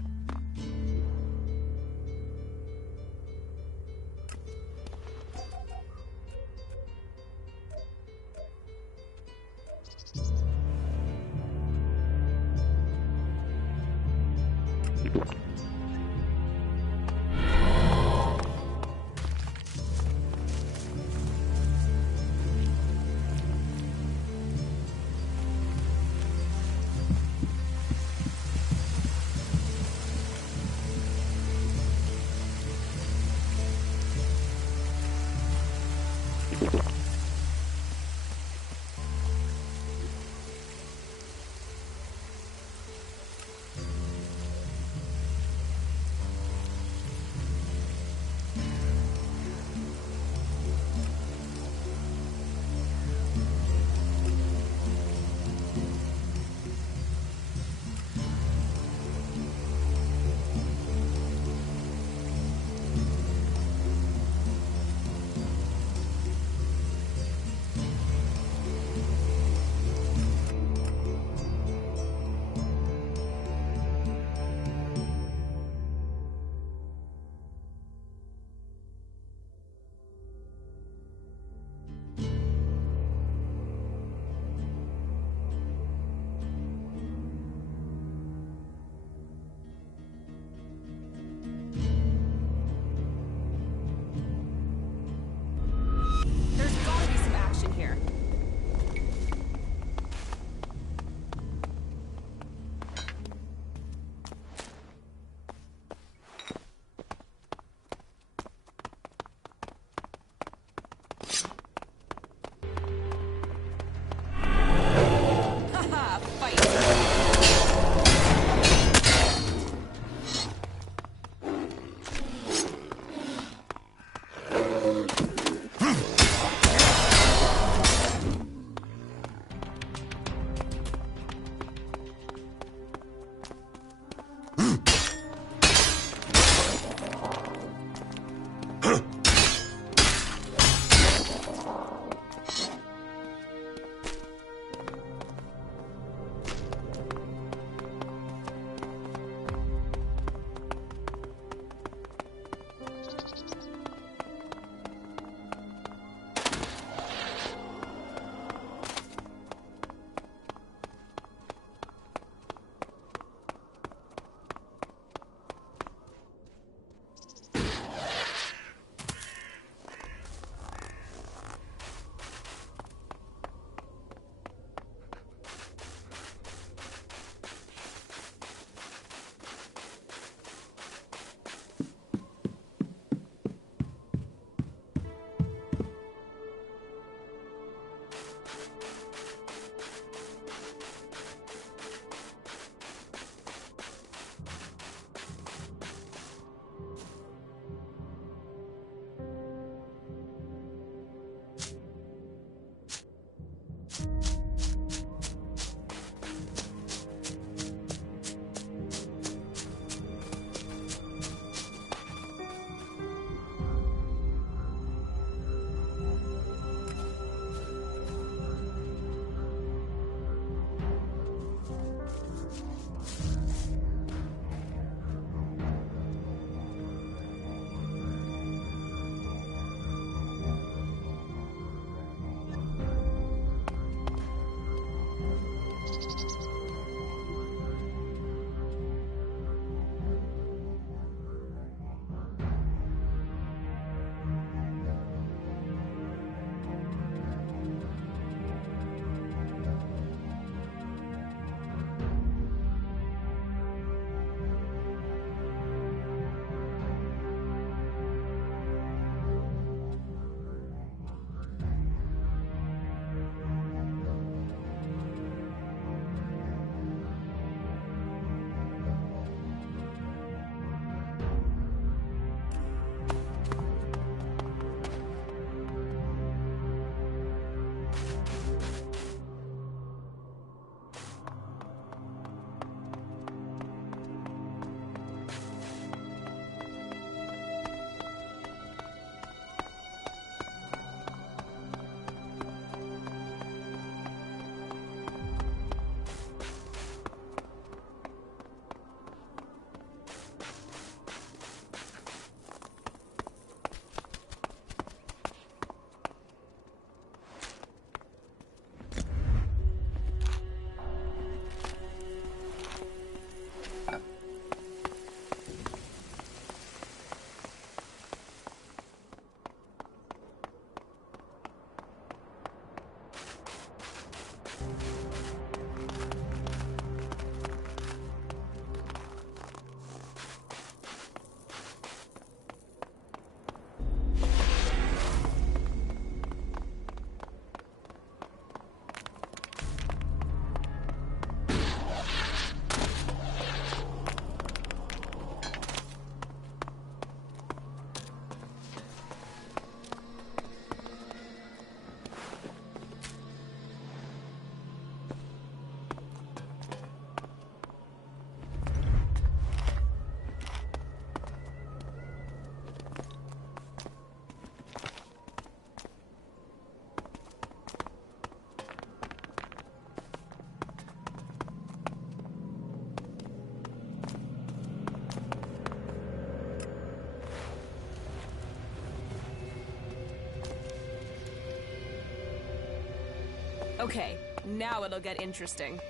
Okay, now it'll get interesting.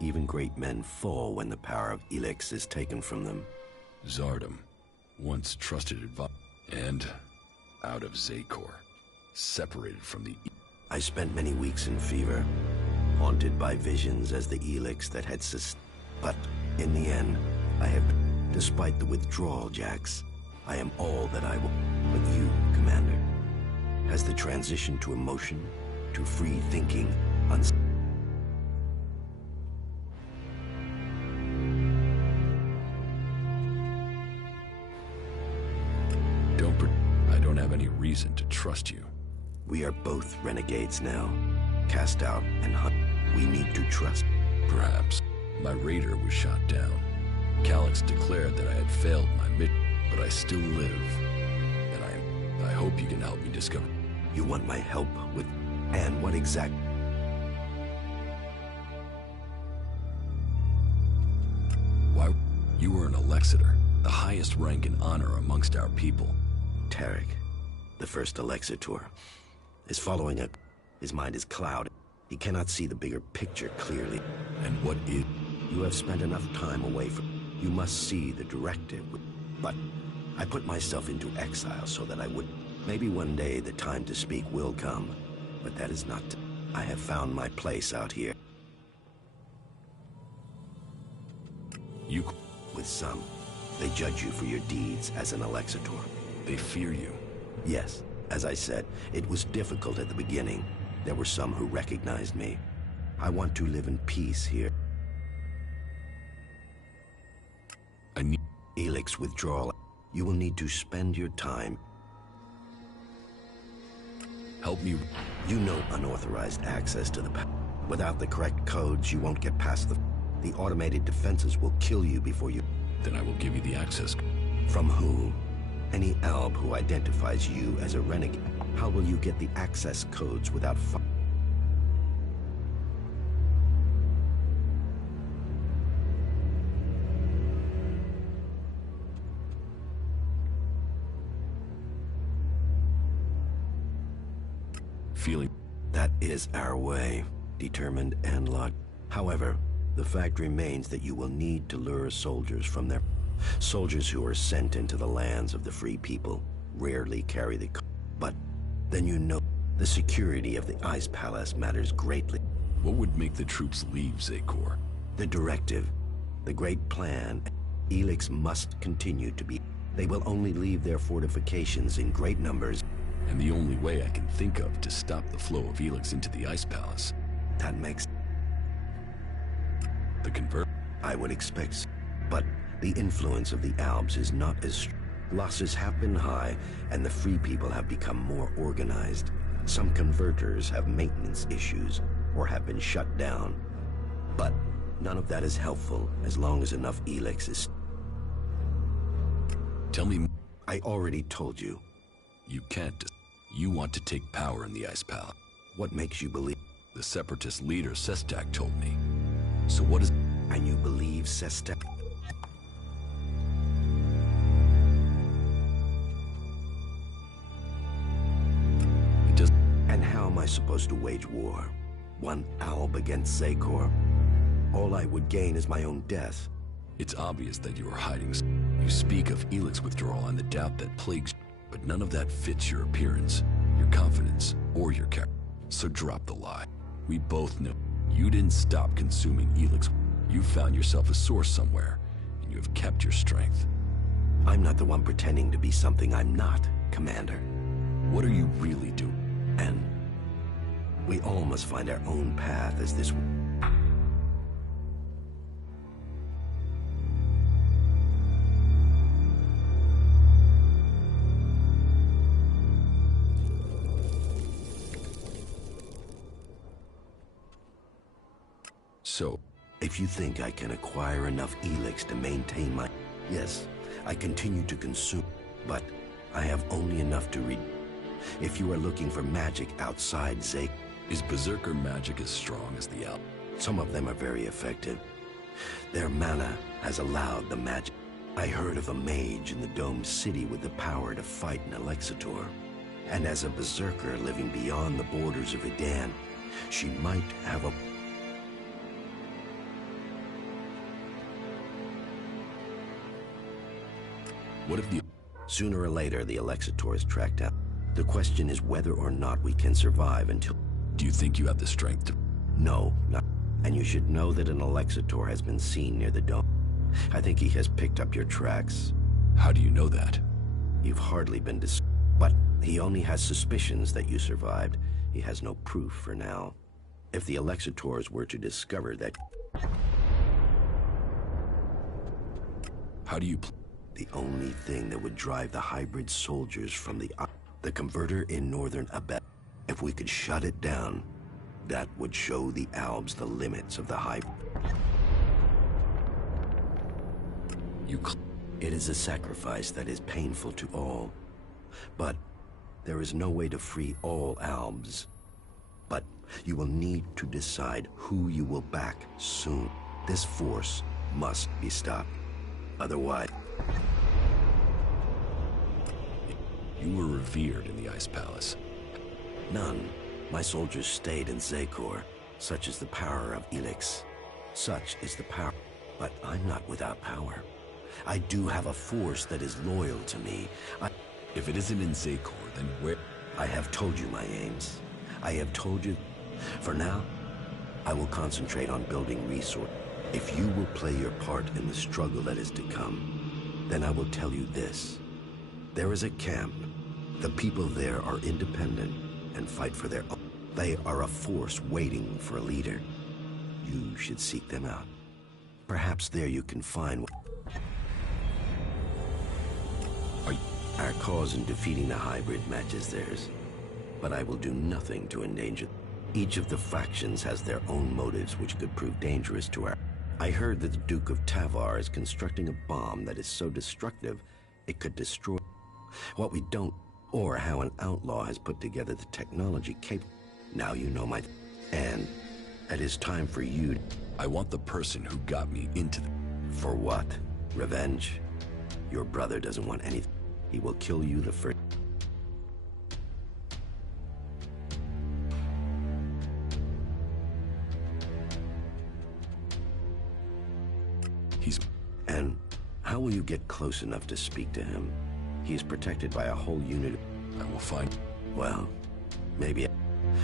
Even great men fall when the power of Elex is taken from them. Zardom, once trusted advisor, and out of Zakor, separated from the... I spent many weeks in fever, haunted by visions as the Elex that had but in the end, I have... Despite the withdrawal, Jax, I am all that I will. But you, Commander, has the transition to emotion, to free thinking, I don't have any reason to trust you. We are both renegades now. Cast out and hunt. We need to trust. Perhaps. My raider was shot down. Calyx declared that I had failed my mission, but I still live. And I hope you can help me discover. You want my help with... And what exact... Why? You were an Alexitor, the highest rank and honor amongst our people. Tarek, the first Alexitor, is following a... His mind is clouded. He cannot see the bigger picture clearly. And what is... You have spent enough time away from... You must see the directive. But I put myself into exile so that I would... Maybe one day the time to speak will come. But that is not... I have found my place out here. You... With some, they judge you for your deeds as an Alexitor. They fear you. Yes. As I said, it was difficult at the beginning. There were some who recognized me. I want to live in peace here. I need... Elex withdrawal. You will need to spend your time. Help me. You know unauthorized access to the... Without the correct codes, you won't get past the... The automated defenses will kill you before you... Then I will give you the access. From who? Any Alb who identifies you as a renegade. How will you get the access codes without feeling? That is our way, determined and locked. However, the fact remains that you will need to lure soldiers from their... Soldiers who are sent into the lands of the free people rarely carry the... But then you know the security of the Ice Palace matters greatly. What would make the troops leave Zakor? The directive, the great plan. Elex must continue to be... They will only leave their fortifications in great numbers. And the only way I can think of to stop the flow of Elex into the Ice Palace. That makes... The convert... I would expect so. But the influence of the Albs is not as strong. Losses have been high, and the free people have become more organized. Some converters have maintenance issues, or have been shut down. But none of that is helpful as long as enough Elex is... Tell me... I already told you. You can't... You want to take power in the Ice Palace. What makes you believe? The Separatist leader, Sestak, told me. So what is... And you believe Sestak? It does... And how am I supposed to wage war? One Alb against Zakor? All I would gain is my own death. It's obvious that you are hiding... You speak of Elex withdrawal and the doubt that plagues you. But none of that fits your appearance, your confidence, or your character. So drop the lie. We both know you didn't stop consuming Elex. You found yourself a source somewhere, and you have kept your strength. I'm not the one pretending to be something I'm not, Commander. What are you really doing? And we all must find our own path as this... So, if you think I can acquire enough Elex to maintain my... Yes, I continue to consume, but I have only enough to read. If you are looking for magic outside Zakor... Is Berserker magic as strong as the Alb? Some of them are very effective. Their mana has allowed the magic. I heard of a mage in the domed city with the power to fight an Alexitor. And as a berserker living beyond the borders of Edan, she might have a... What if the... Sooner or later, the Alexitor is tracked down. The question is whether or not we can survive until... Do you think you have the strength to... No, not... And you should know that an Alexitor has been seen near the dome. I think he has picked up your tracks. How do you know that? You've hardly been but he only has suspicions that you survived. He has no proof for now. If the Alexitors were to discover that... How do you... The only thing that would drive the hybrid soldiers from the converter in northern Abed. If we could shut it down, that would show the Albs the limits of the hybrid. It is a sacrifice that is painful to all. But there is no way to free all Albs. But you will need to decide who you will back soon. This force must be stopped. Otherwise... You were revered in the Ice Palace. None. My soldiers stayed in Zakor. Such is the power of Elix. Such is the power. But I'm not without power. I do have a force that is loyal to me. If it isn't in Zakor, then where? I have told you my aims. I have told you. For now, I will concentrate on building resources. If you will play your part in the struggle that is to come, then I will tell you this. There is a camp. The people there are independent and fight for their own. They are a force waiting for a leader. You should seek them out. Perhaps there you can find... Our cause in defeating the hybrid matches theirs. But I will do nothing to endanger them. Each of the factions has their own motives which could prove dangerous to our... I heard that the Duke of Tavar is constructing a bomb that is so destructive it could destroy... What we don't... Or how an outlaw has put together the technology capable... Now you know my... And it is time for you to... I want the person who got me into the... For what? Revenge? Your brother doesn't want anything. He will kill you the first... And how will you get close enough to speak to him? He is protected by a whole unit. I will find... Well, maybe...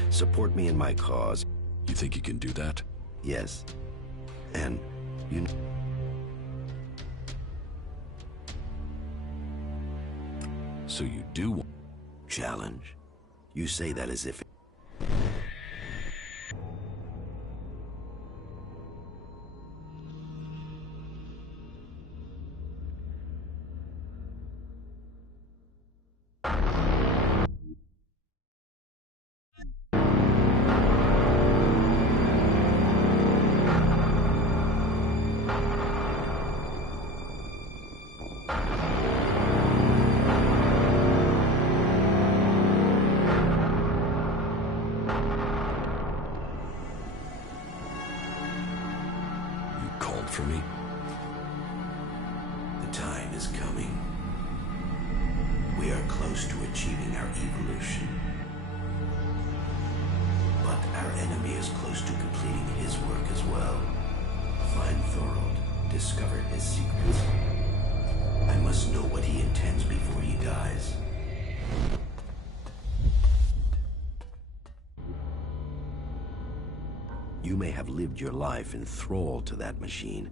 Support me in my cause. You think you can do that? Yes. And you... So you do want... Challenge? You say that as if... For me? The time is coming. We are close to achieving our evolution. But our enemy is close to completing his work as well. Find Thorold, discover his secrets. I must know what he intends before he dies. You may have lived your life in thrall to that machine,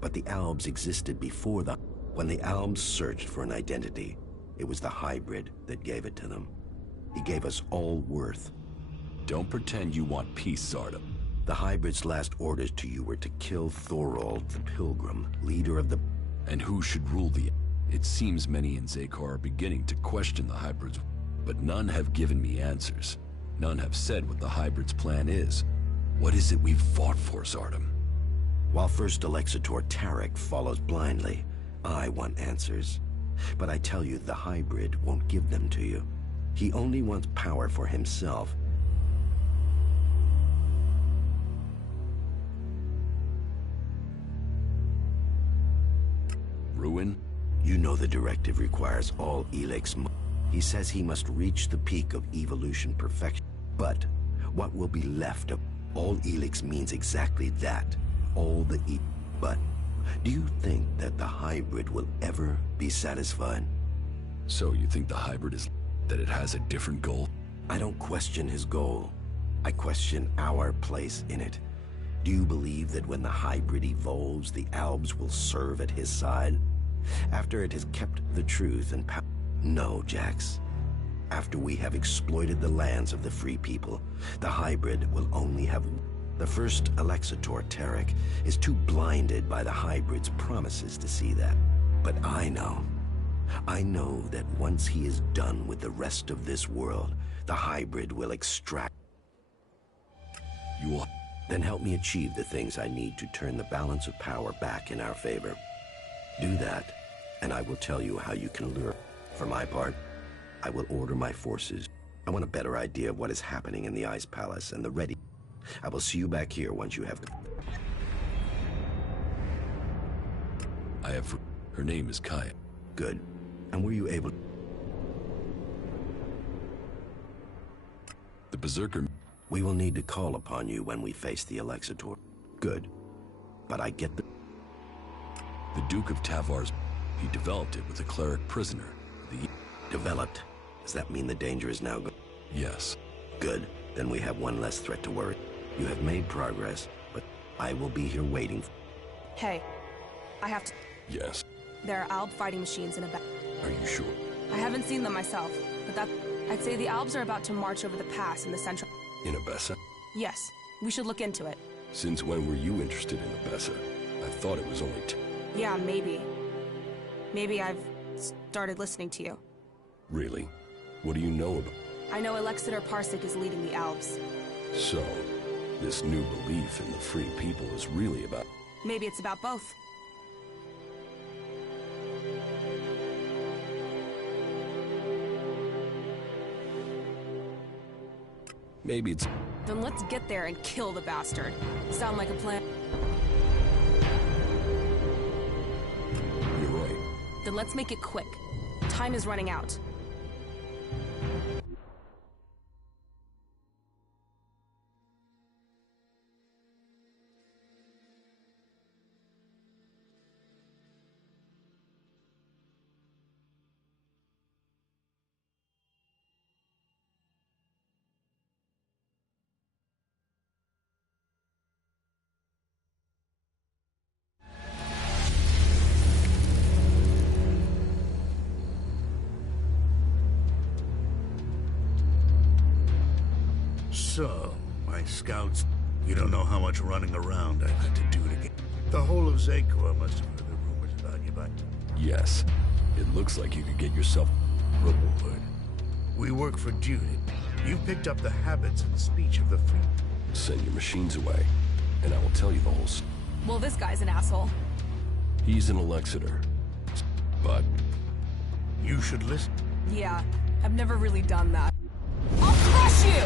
but the Albs existed before the... When the Albs searched for an identity, it was the hybrid that gave it to them. He gave us all worth. Don't pretend you want peace, Zardom. The hybrid's last orders to you were to kill Thorold, the Pilgrim, leader of the... And who should rule the... It seems many in Zakor are beginning to question the hybrids, but none have given me answers. None have said what the hybrid's plan is. What is it we've fought for, Zardom? While First Alexitor Tarek follows blindly, I want answers. But I tell you, the hybrid won't give them to you. He only wants power for himself. ruin? You know the directive requires all Elix. He says he must reach the peak of evolution perfection. But what will be left of all Elix means exactly that. All the But do you think that the hybrid will ever be satisfied? So you think the hybrid is... that it has a different goal? I don't question his goal. I question our place in it. Do you believe that when the hybrid evolves, the Albs will serve at his side? After it has kept the truth and power? No, Jax. After we have exploited the lands of the free people, the hybrid will only have... The first Alexitor, Tarek, is too blinded by the hybrid's promises to see that. But I know. I know that once he is done with the rest of this world, the hybrid will extract... You will... Then help me achieve the things I need to turn the balance of power back in our favor. Do that, and I will tell you how you can lure. For my part, I will order my forces. I want a better idea of what is happening in the Ice Palace and the ready... I will see you back here once you have... I have... Her name is Kaya. Good. And were you able... The Berserker... We will need to call upon you when we face the Alexitor. Good. But I get the... The Duke of Tavar's... He developed it with a cleric prisoner. The... Developed? Does that mean the danger is now gone? Yes. Good. Then we have one less threat to worry. You have made progress, but I will be here waiting for... Hey, I have to... Yes. There are Alb fighting machines in a back. Are you sure? I haven't seen them myself, but that... I'd say the Albs are about to march over the pass in the central... In Abessa? Yes, we should look into it. Since when were you interested in Abessa? I thought it was only Yeah, maybe. Maybe I've started listening to you. Really? What do you know about... I know Alexander Parsec is leading the Albs. So, this new belief in the free people is really about... Maybe it's about both. Maybe it's... Then let's get there and kill the bastard. Sound like a plan? You're right. Then let's make it quick. Time is running out. So, my scouts, you don't know how much running around I've had to do to get... The whole of Zakor must have heard the rumors about you, but... Yes. It looks like you could get yourself... Reward. We work for duty. You picked up the habits and speech of the free... Send your machines away, and I will tell you the whole... Well, this guy's an asshole. He's an Alexitor. But... You should listen. Yeah, I've never really done that. I'll crush you!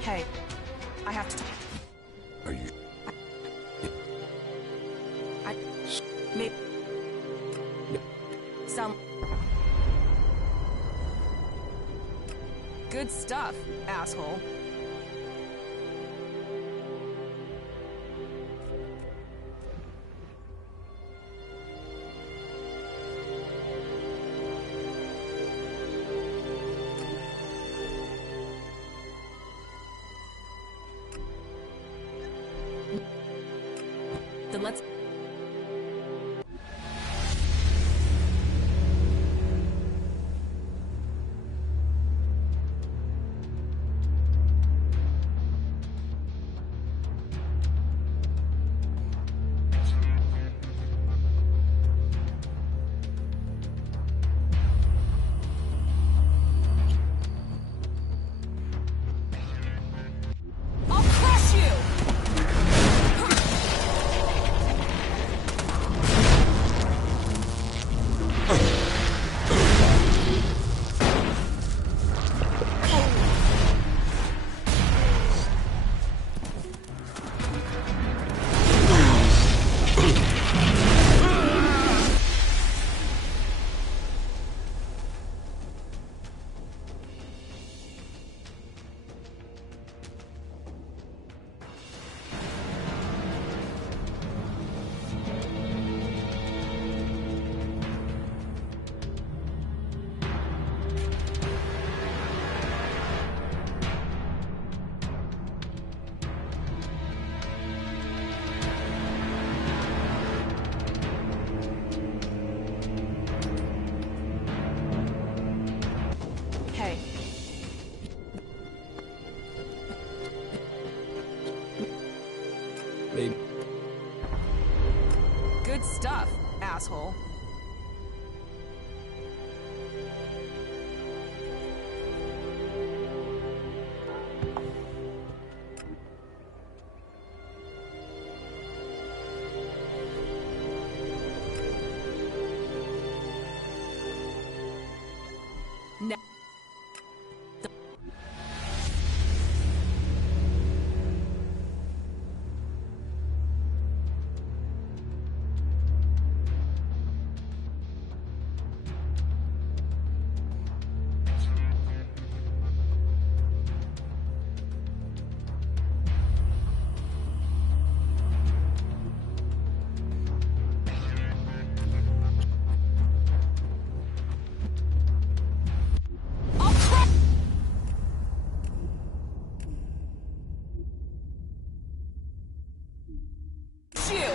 Hey, I have to... Are you... Maybe... Some... Good stuff, asshole. Then let's... I'll crush you! Hey. Maybe. Good stuff, asshole. No. I'll crush you!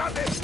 Stop it!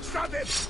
Stop it!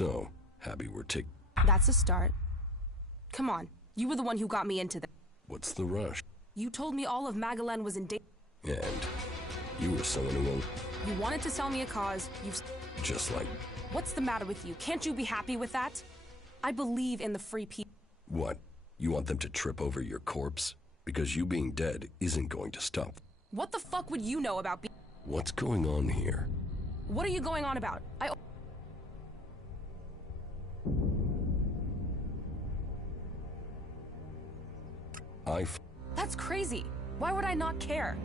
So, happy we're That's a start. Come on, you were the one who got me into this. What's the rush? You told me all of Magalan was in danger. And you were someone who won't... You wanted to sell me a cause, you've... Just like... What's the matter with you? Can't you be happy with that? I believe in the free people. What? You want them to trip over your corpse? Because you being dead isn't going to stop. What the fuck would you know about being... What's going on here? What are you going on about? That's crazy. Why would I not care?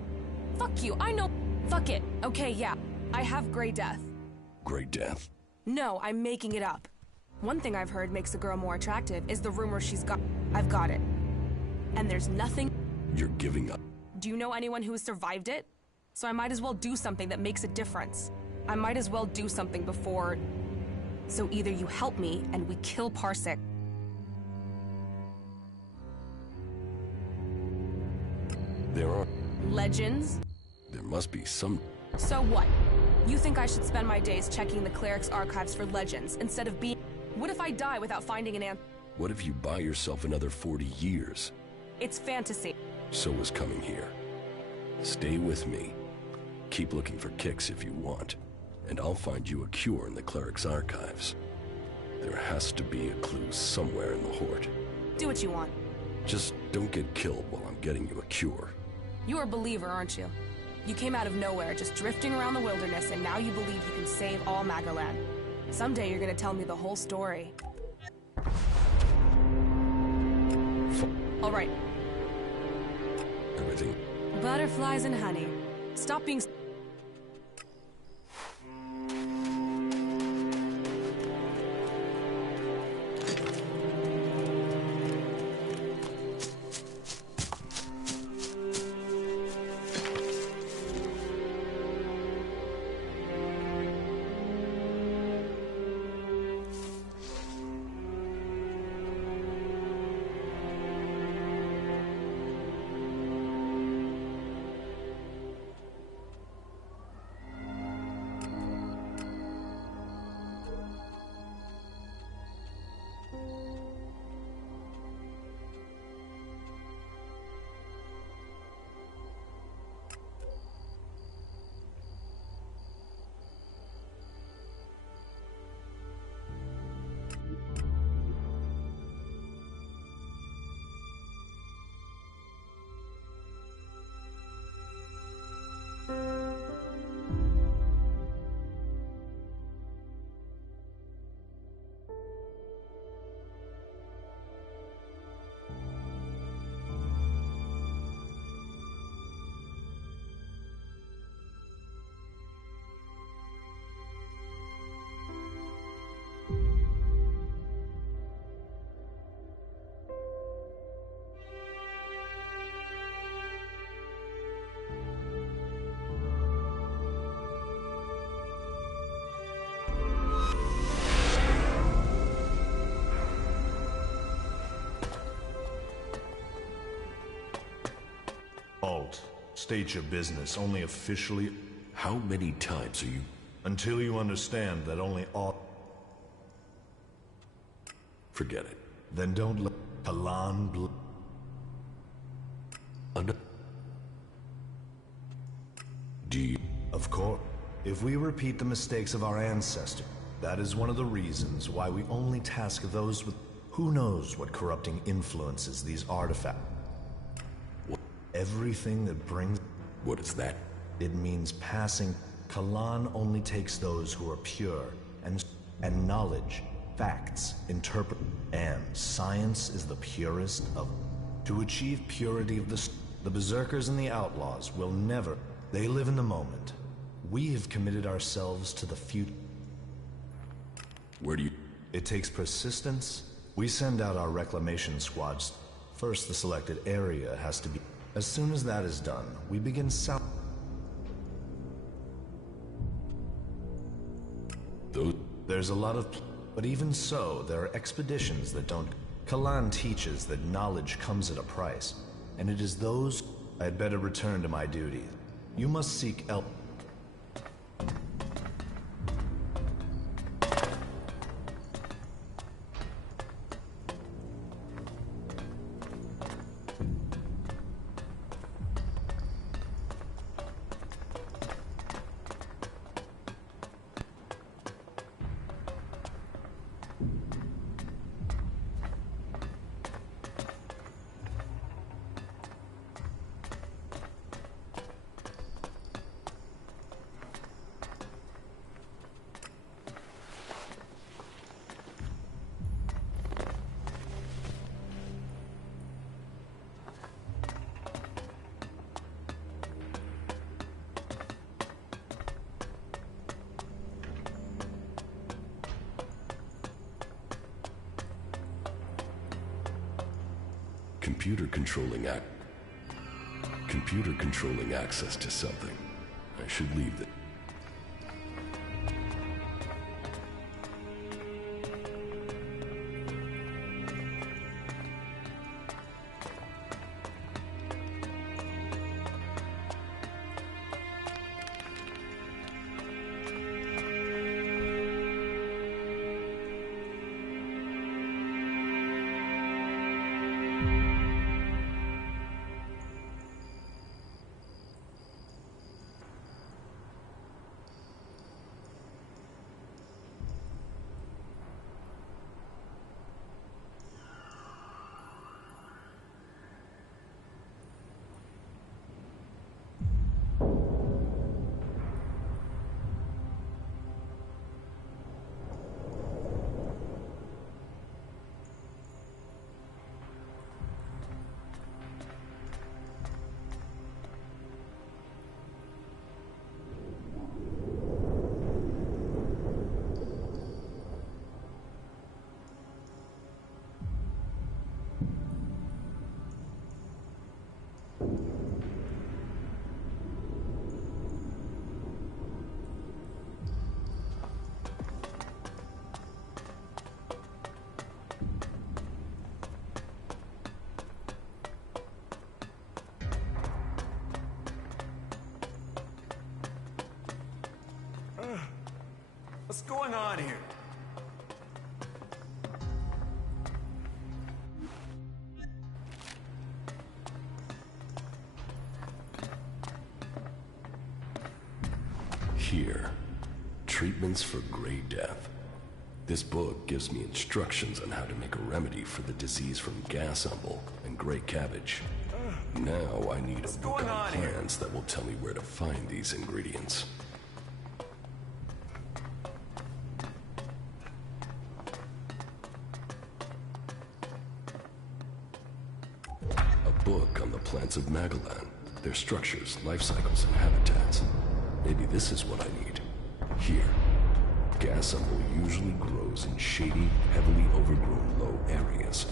Fuck you, I know... Fuck it. Okay, yeah. I have Grey Death. Grey Death? No, I'm making it up. One thing I've heard makes a girl more attractive is the rumor she's got... I've got it. And there's nothing... You're giving up. Do you know anyone who has survived it? So I might as well do something that makes a difference. I might as well do something before... So either you help me and we kill Parsec... There are... Legends? There must be some... So what? You think I should spend my days checking the cleric's archives for legends instead of being... What if I die without finding an answer? What if you buy yourself another 40 years? It's fantasy. So is coming here. Stay with me. Keep looking for kicks if you want, and I'll find you a cure in the cleric's archives. There has to be a clue somewhere in the Horde. Do what you want. Just don't get killed while I'm getting you a cure. You're a believer, aren't you? You came out of nowhere, just drifting around the wilderness, and now you believe you can save all Magalan. Someday you're gonna tell me the whole story. All right. Everything. Butterflies and honey. Stop being... State your business, only officially... How many times are you... Until you understand that only all... Forget it. Then don't let Kalan Do you... Of course. If we repeat the mistakes of our ancestors, that is one of the reasons why we only task those with... Who knows what corrupting influences these artifacts? Everything that brings... What is that? It means passing. Kalan only takes those who are pure, and knowledge, facts, interpret, and science is the purest of... To achieve purity of the Berserkers and the Outlaws will never... They live in the moment. We have committed ourselves to the future. Where do you... It takes persistence. We send out our reclamation squads. First, the selected area has to be... As soon as that is done, we begin south. There's a lot of... But even so, there are expeditions that don't... Kalan teaches that knowledge comes at a price, and it is those... I'd better return to my duty. You must seek help. Computer controlling access to something. I should leave the... What's going on here? Here. Treatments for Gray Death. This book gives me instructions on how to make a remedy for the disease from gas umble and gray cabbage. Now I need a book on plants that will tell me where to find these ingredients. A book on the plants of Magellan, their structures, life cycles, and habitats. Maybe this is what I need. Here. Gas umble usually grows in shady, heavily overgrown low areas.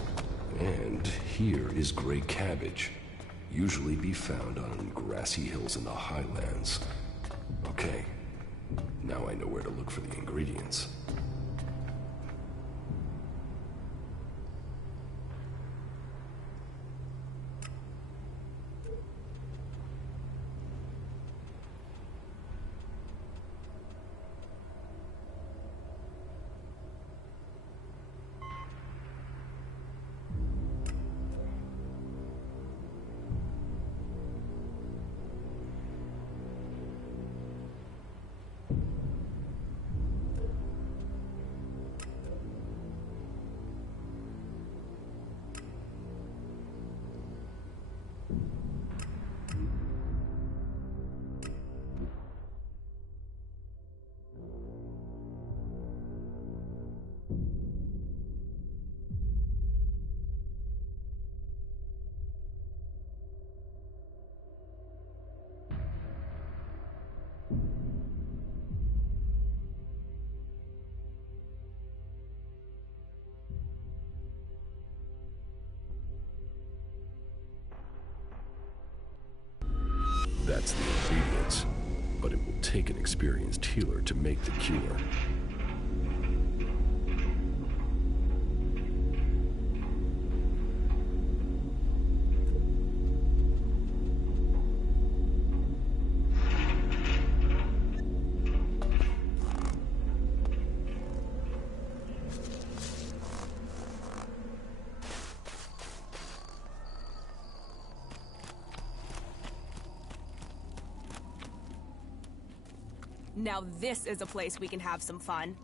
And here is gray cabbage, usually be found on grassy hills in the highlands. Okay, now I know where to look for the ingredients. That's the ingredients, but it will take an experienced healer to make the cure. Now this is a place we can have some fun.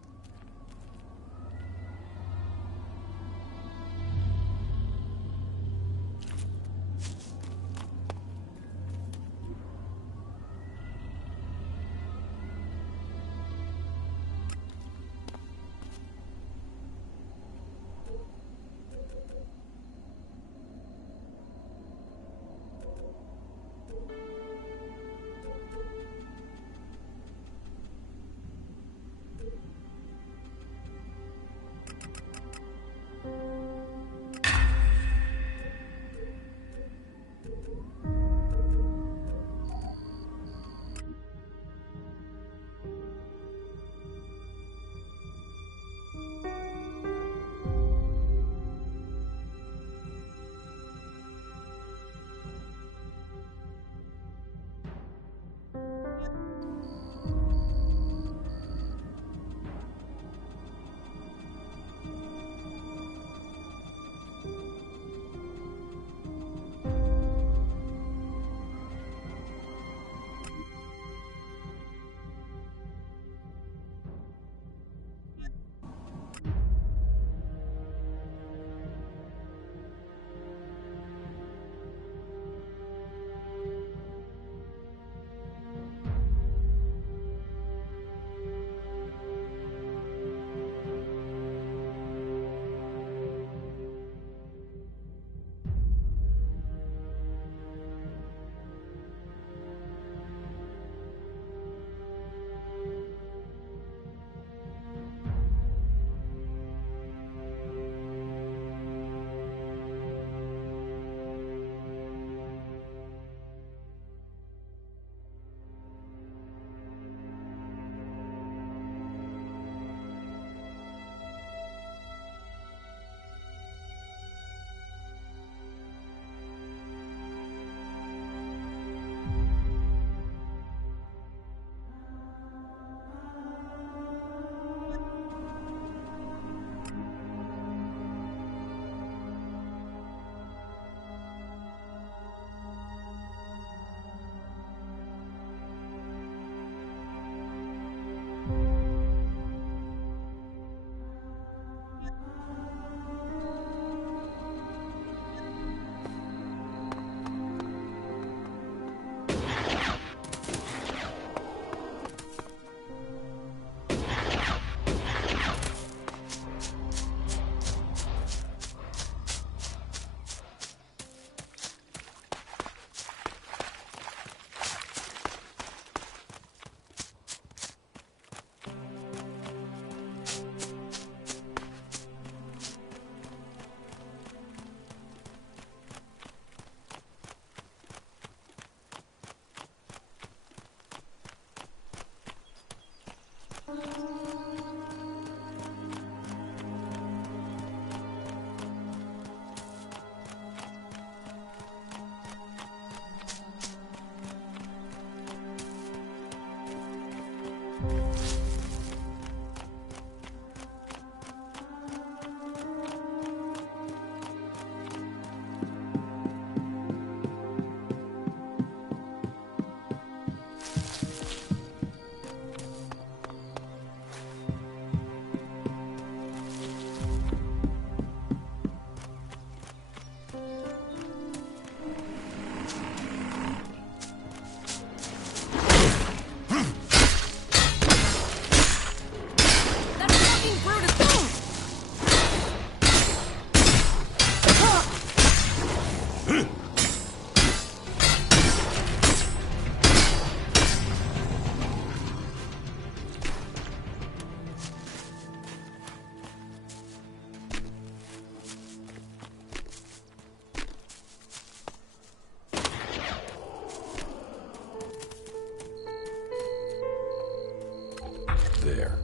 There.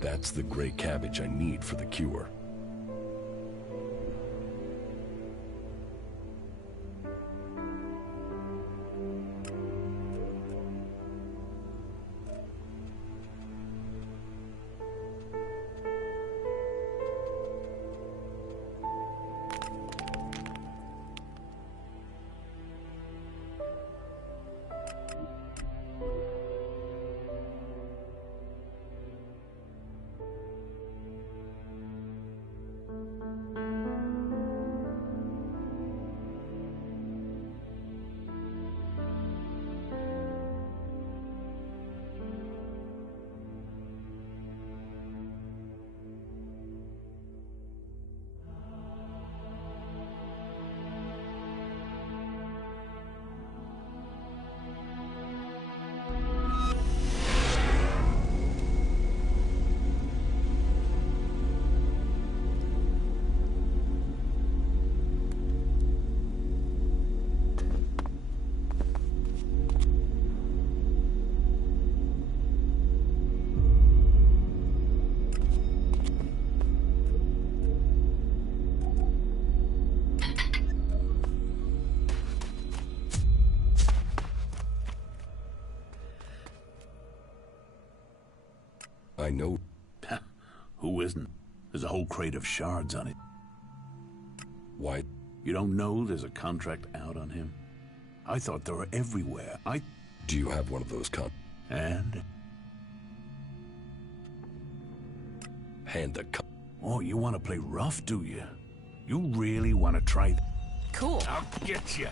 That's the gray cabbage I need for the cure. I know. Who isn't? There's a whole crate of shards on it. Why? You don't know there's a contract out on him? I thought they were everywhere. Do you have one of those And? Hand the Oh, you want to play rough, do you? You really want to try Cool. I'll get you.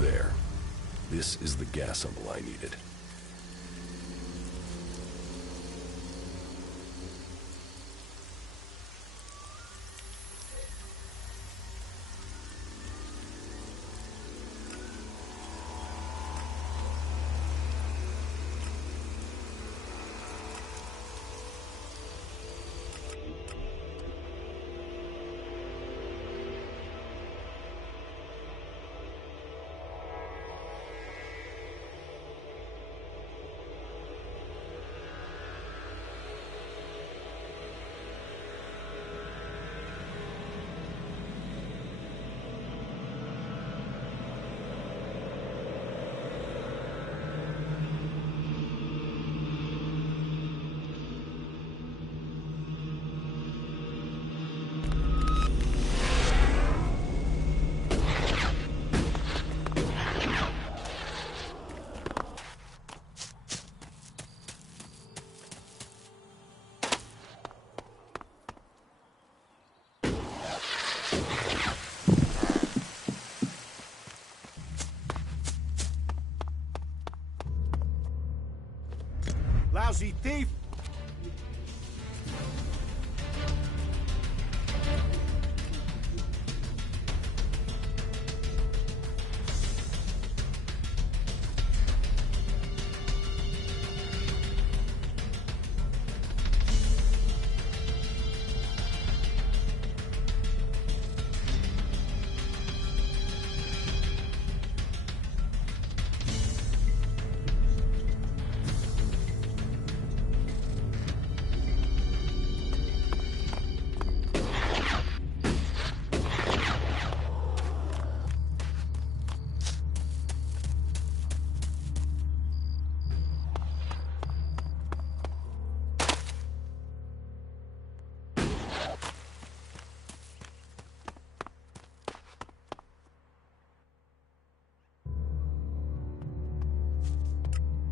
There. This is the gas bubble I needed. Lousy thief!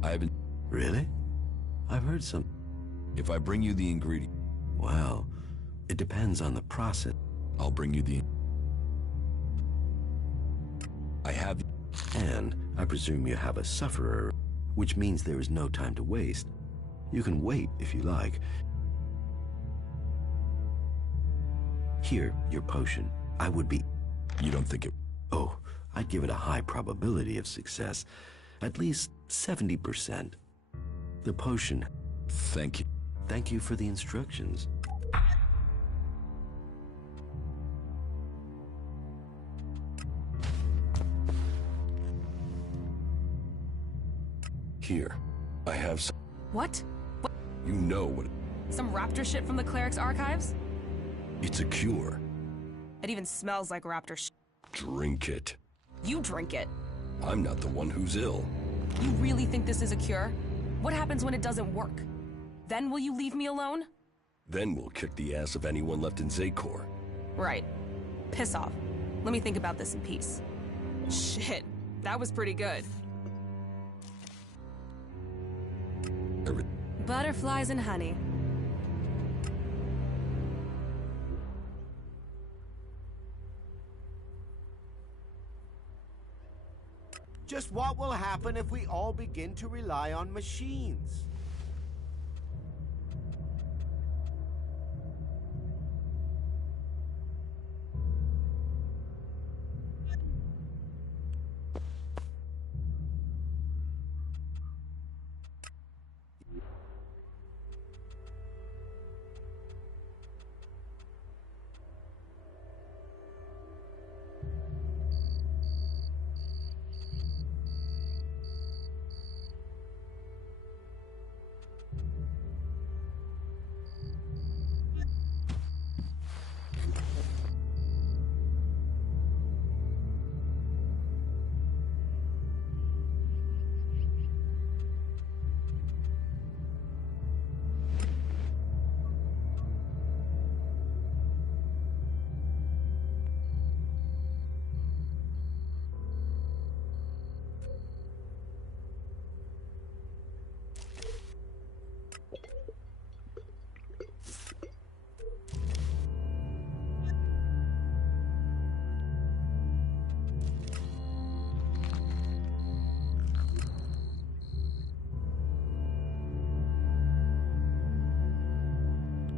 I haven't... Really? I've heard some... If I bring you the ingredient... Well, it depends on the process. I'll bring you the... I have... And I presume you have a sufferer, which means there is no time to waste. You can wait if you like. Here, your potion. I would be... You don't think it... Oh, I'd give it a high probability of success. At least 70%. The potion... Thank you. Thank you for the instructions. Here, I have some... What? You know what... Some raptor shit from the cleric's archives? It's a cure. It even smells like raptor shit. Drink it. You drink it. I'm not the one who's ill. You really think this is a cure? What happens when it doesn't work? Then will you leave me alone? Then we'll kick the ass of anyone left in Zakor. Right. Piss off. Let me think about this in peace. Shit, that was pretty good. Butterflies and honey. Just what will happen if we all begin to rely on machines?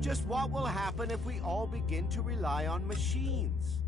Just what will happen if we all begin to rely on machines?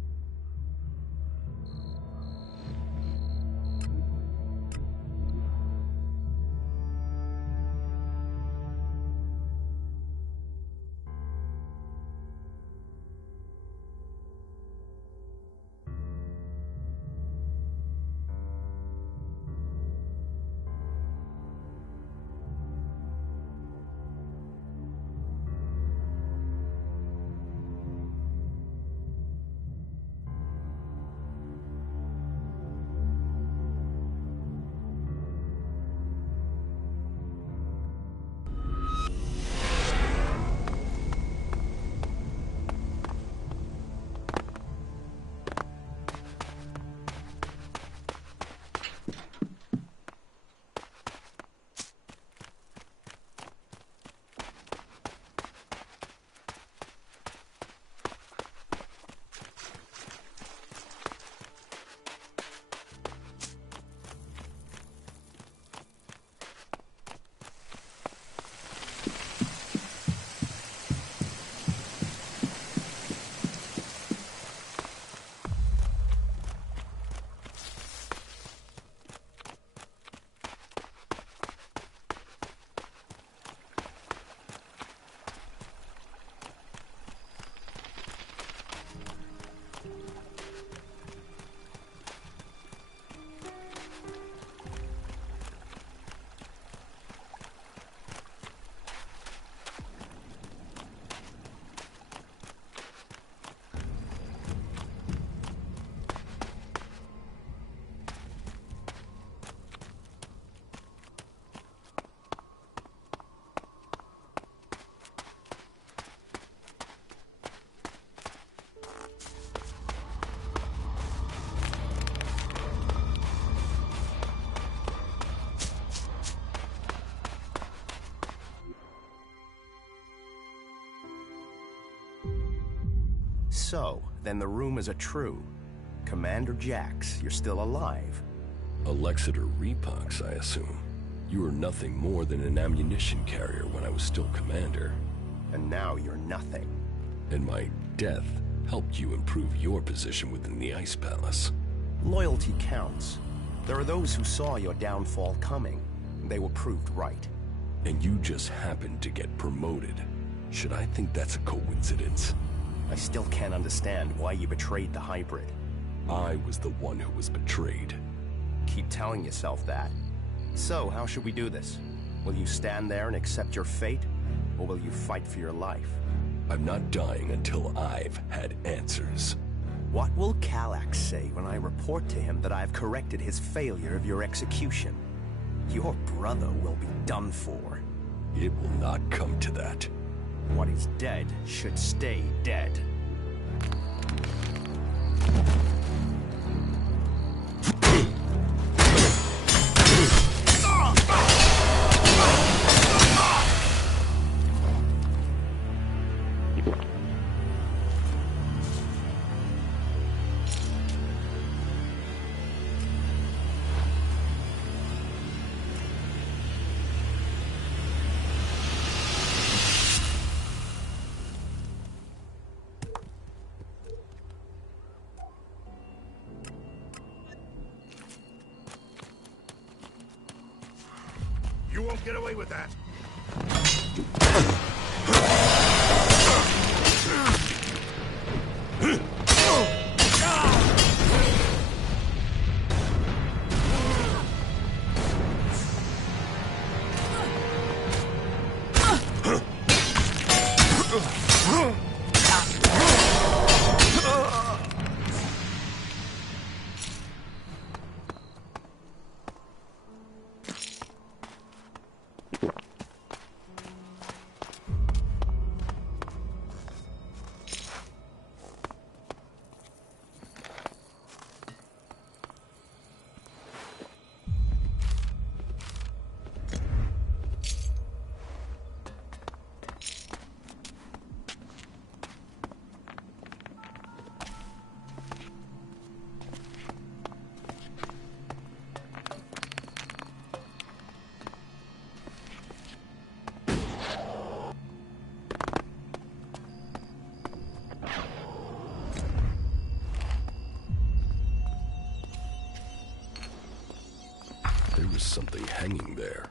so, then the rumors are true. Commander Jax, you're still alive. Alexeter Repox, I assume. You were nothing more than an ammunition carrier when I was still commander. And now you're nothing. And my death helped you improve your position within the Ice Palace. Loyalty counts. There are those who saw your downfall coming. They were proved right. And you just happened to get promoted. Should I think that's a coincidence? I still can't understand why you betrayed the hybrid. I was the one who was betrayed. Keep telling yourself that. So, how should we do this? Will you stand there and accept your fate? Or will you fight for your life? I'm not dying until I've had answers. What will Kallax say when I report to him that I've corrected his failure of your execution? Your brother will be done for. It will not come to that. What is dead should stay dead. You won't get away with that. There was something hanging there.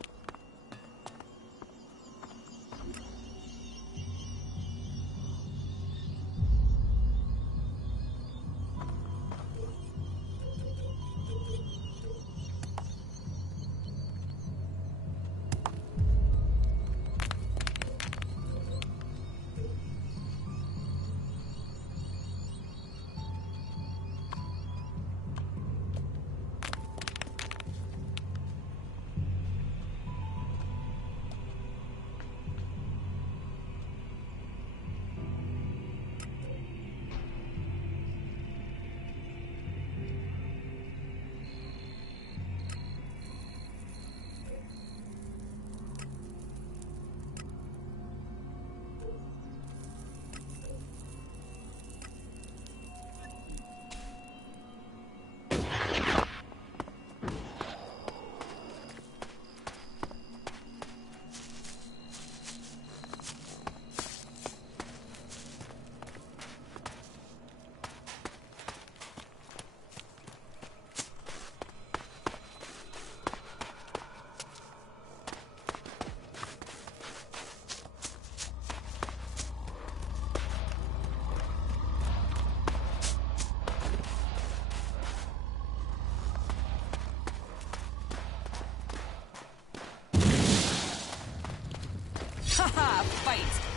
Haha, fight!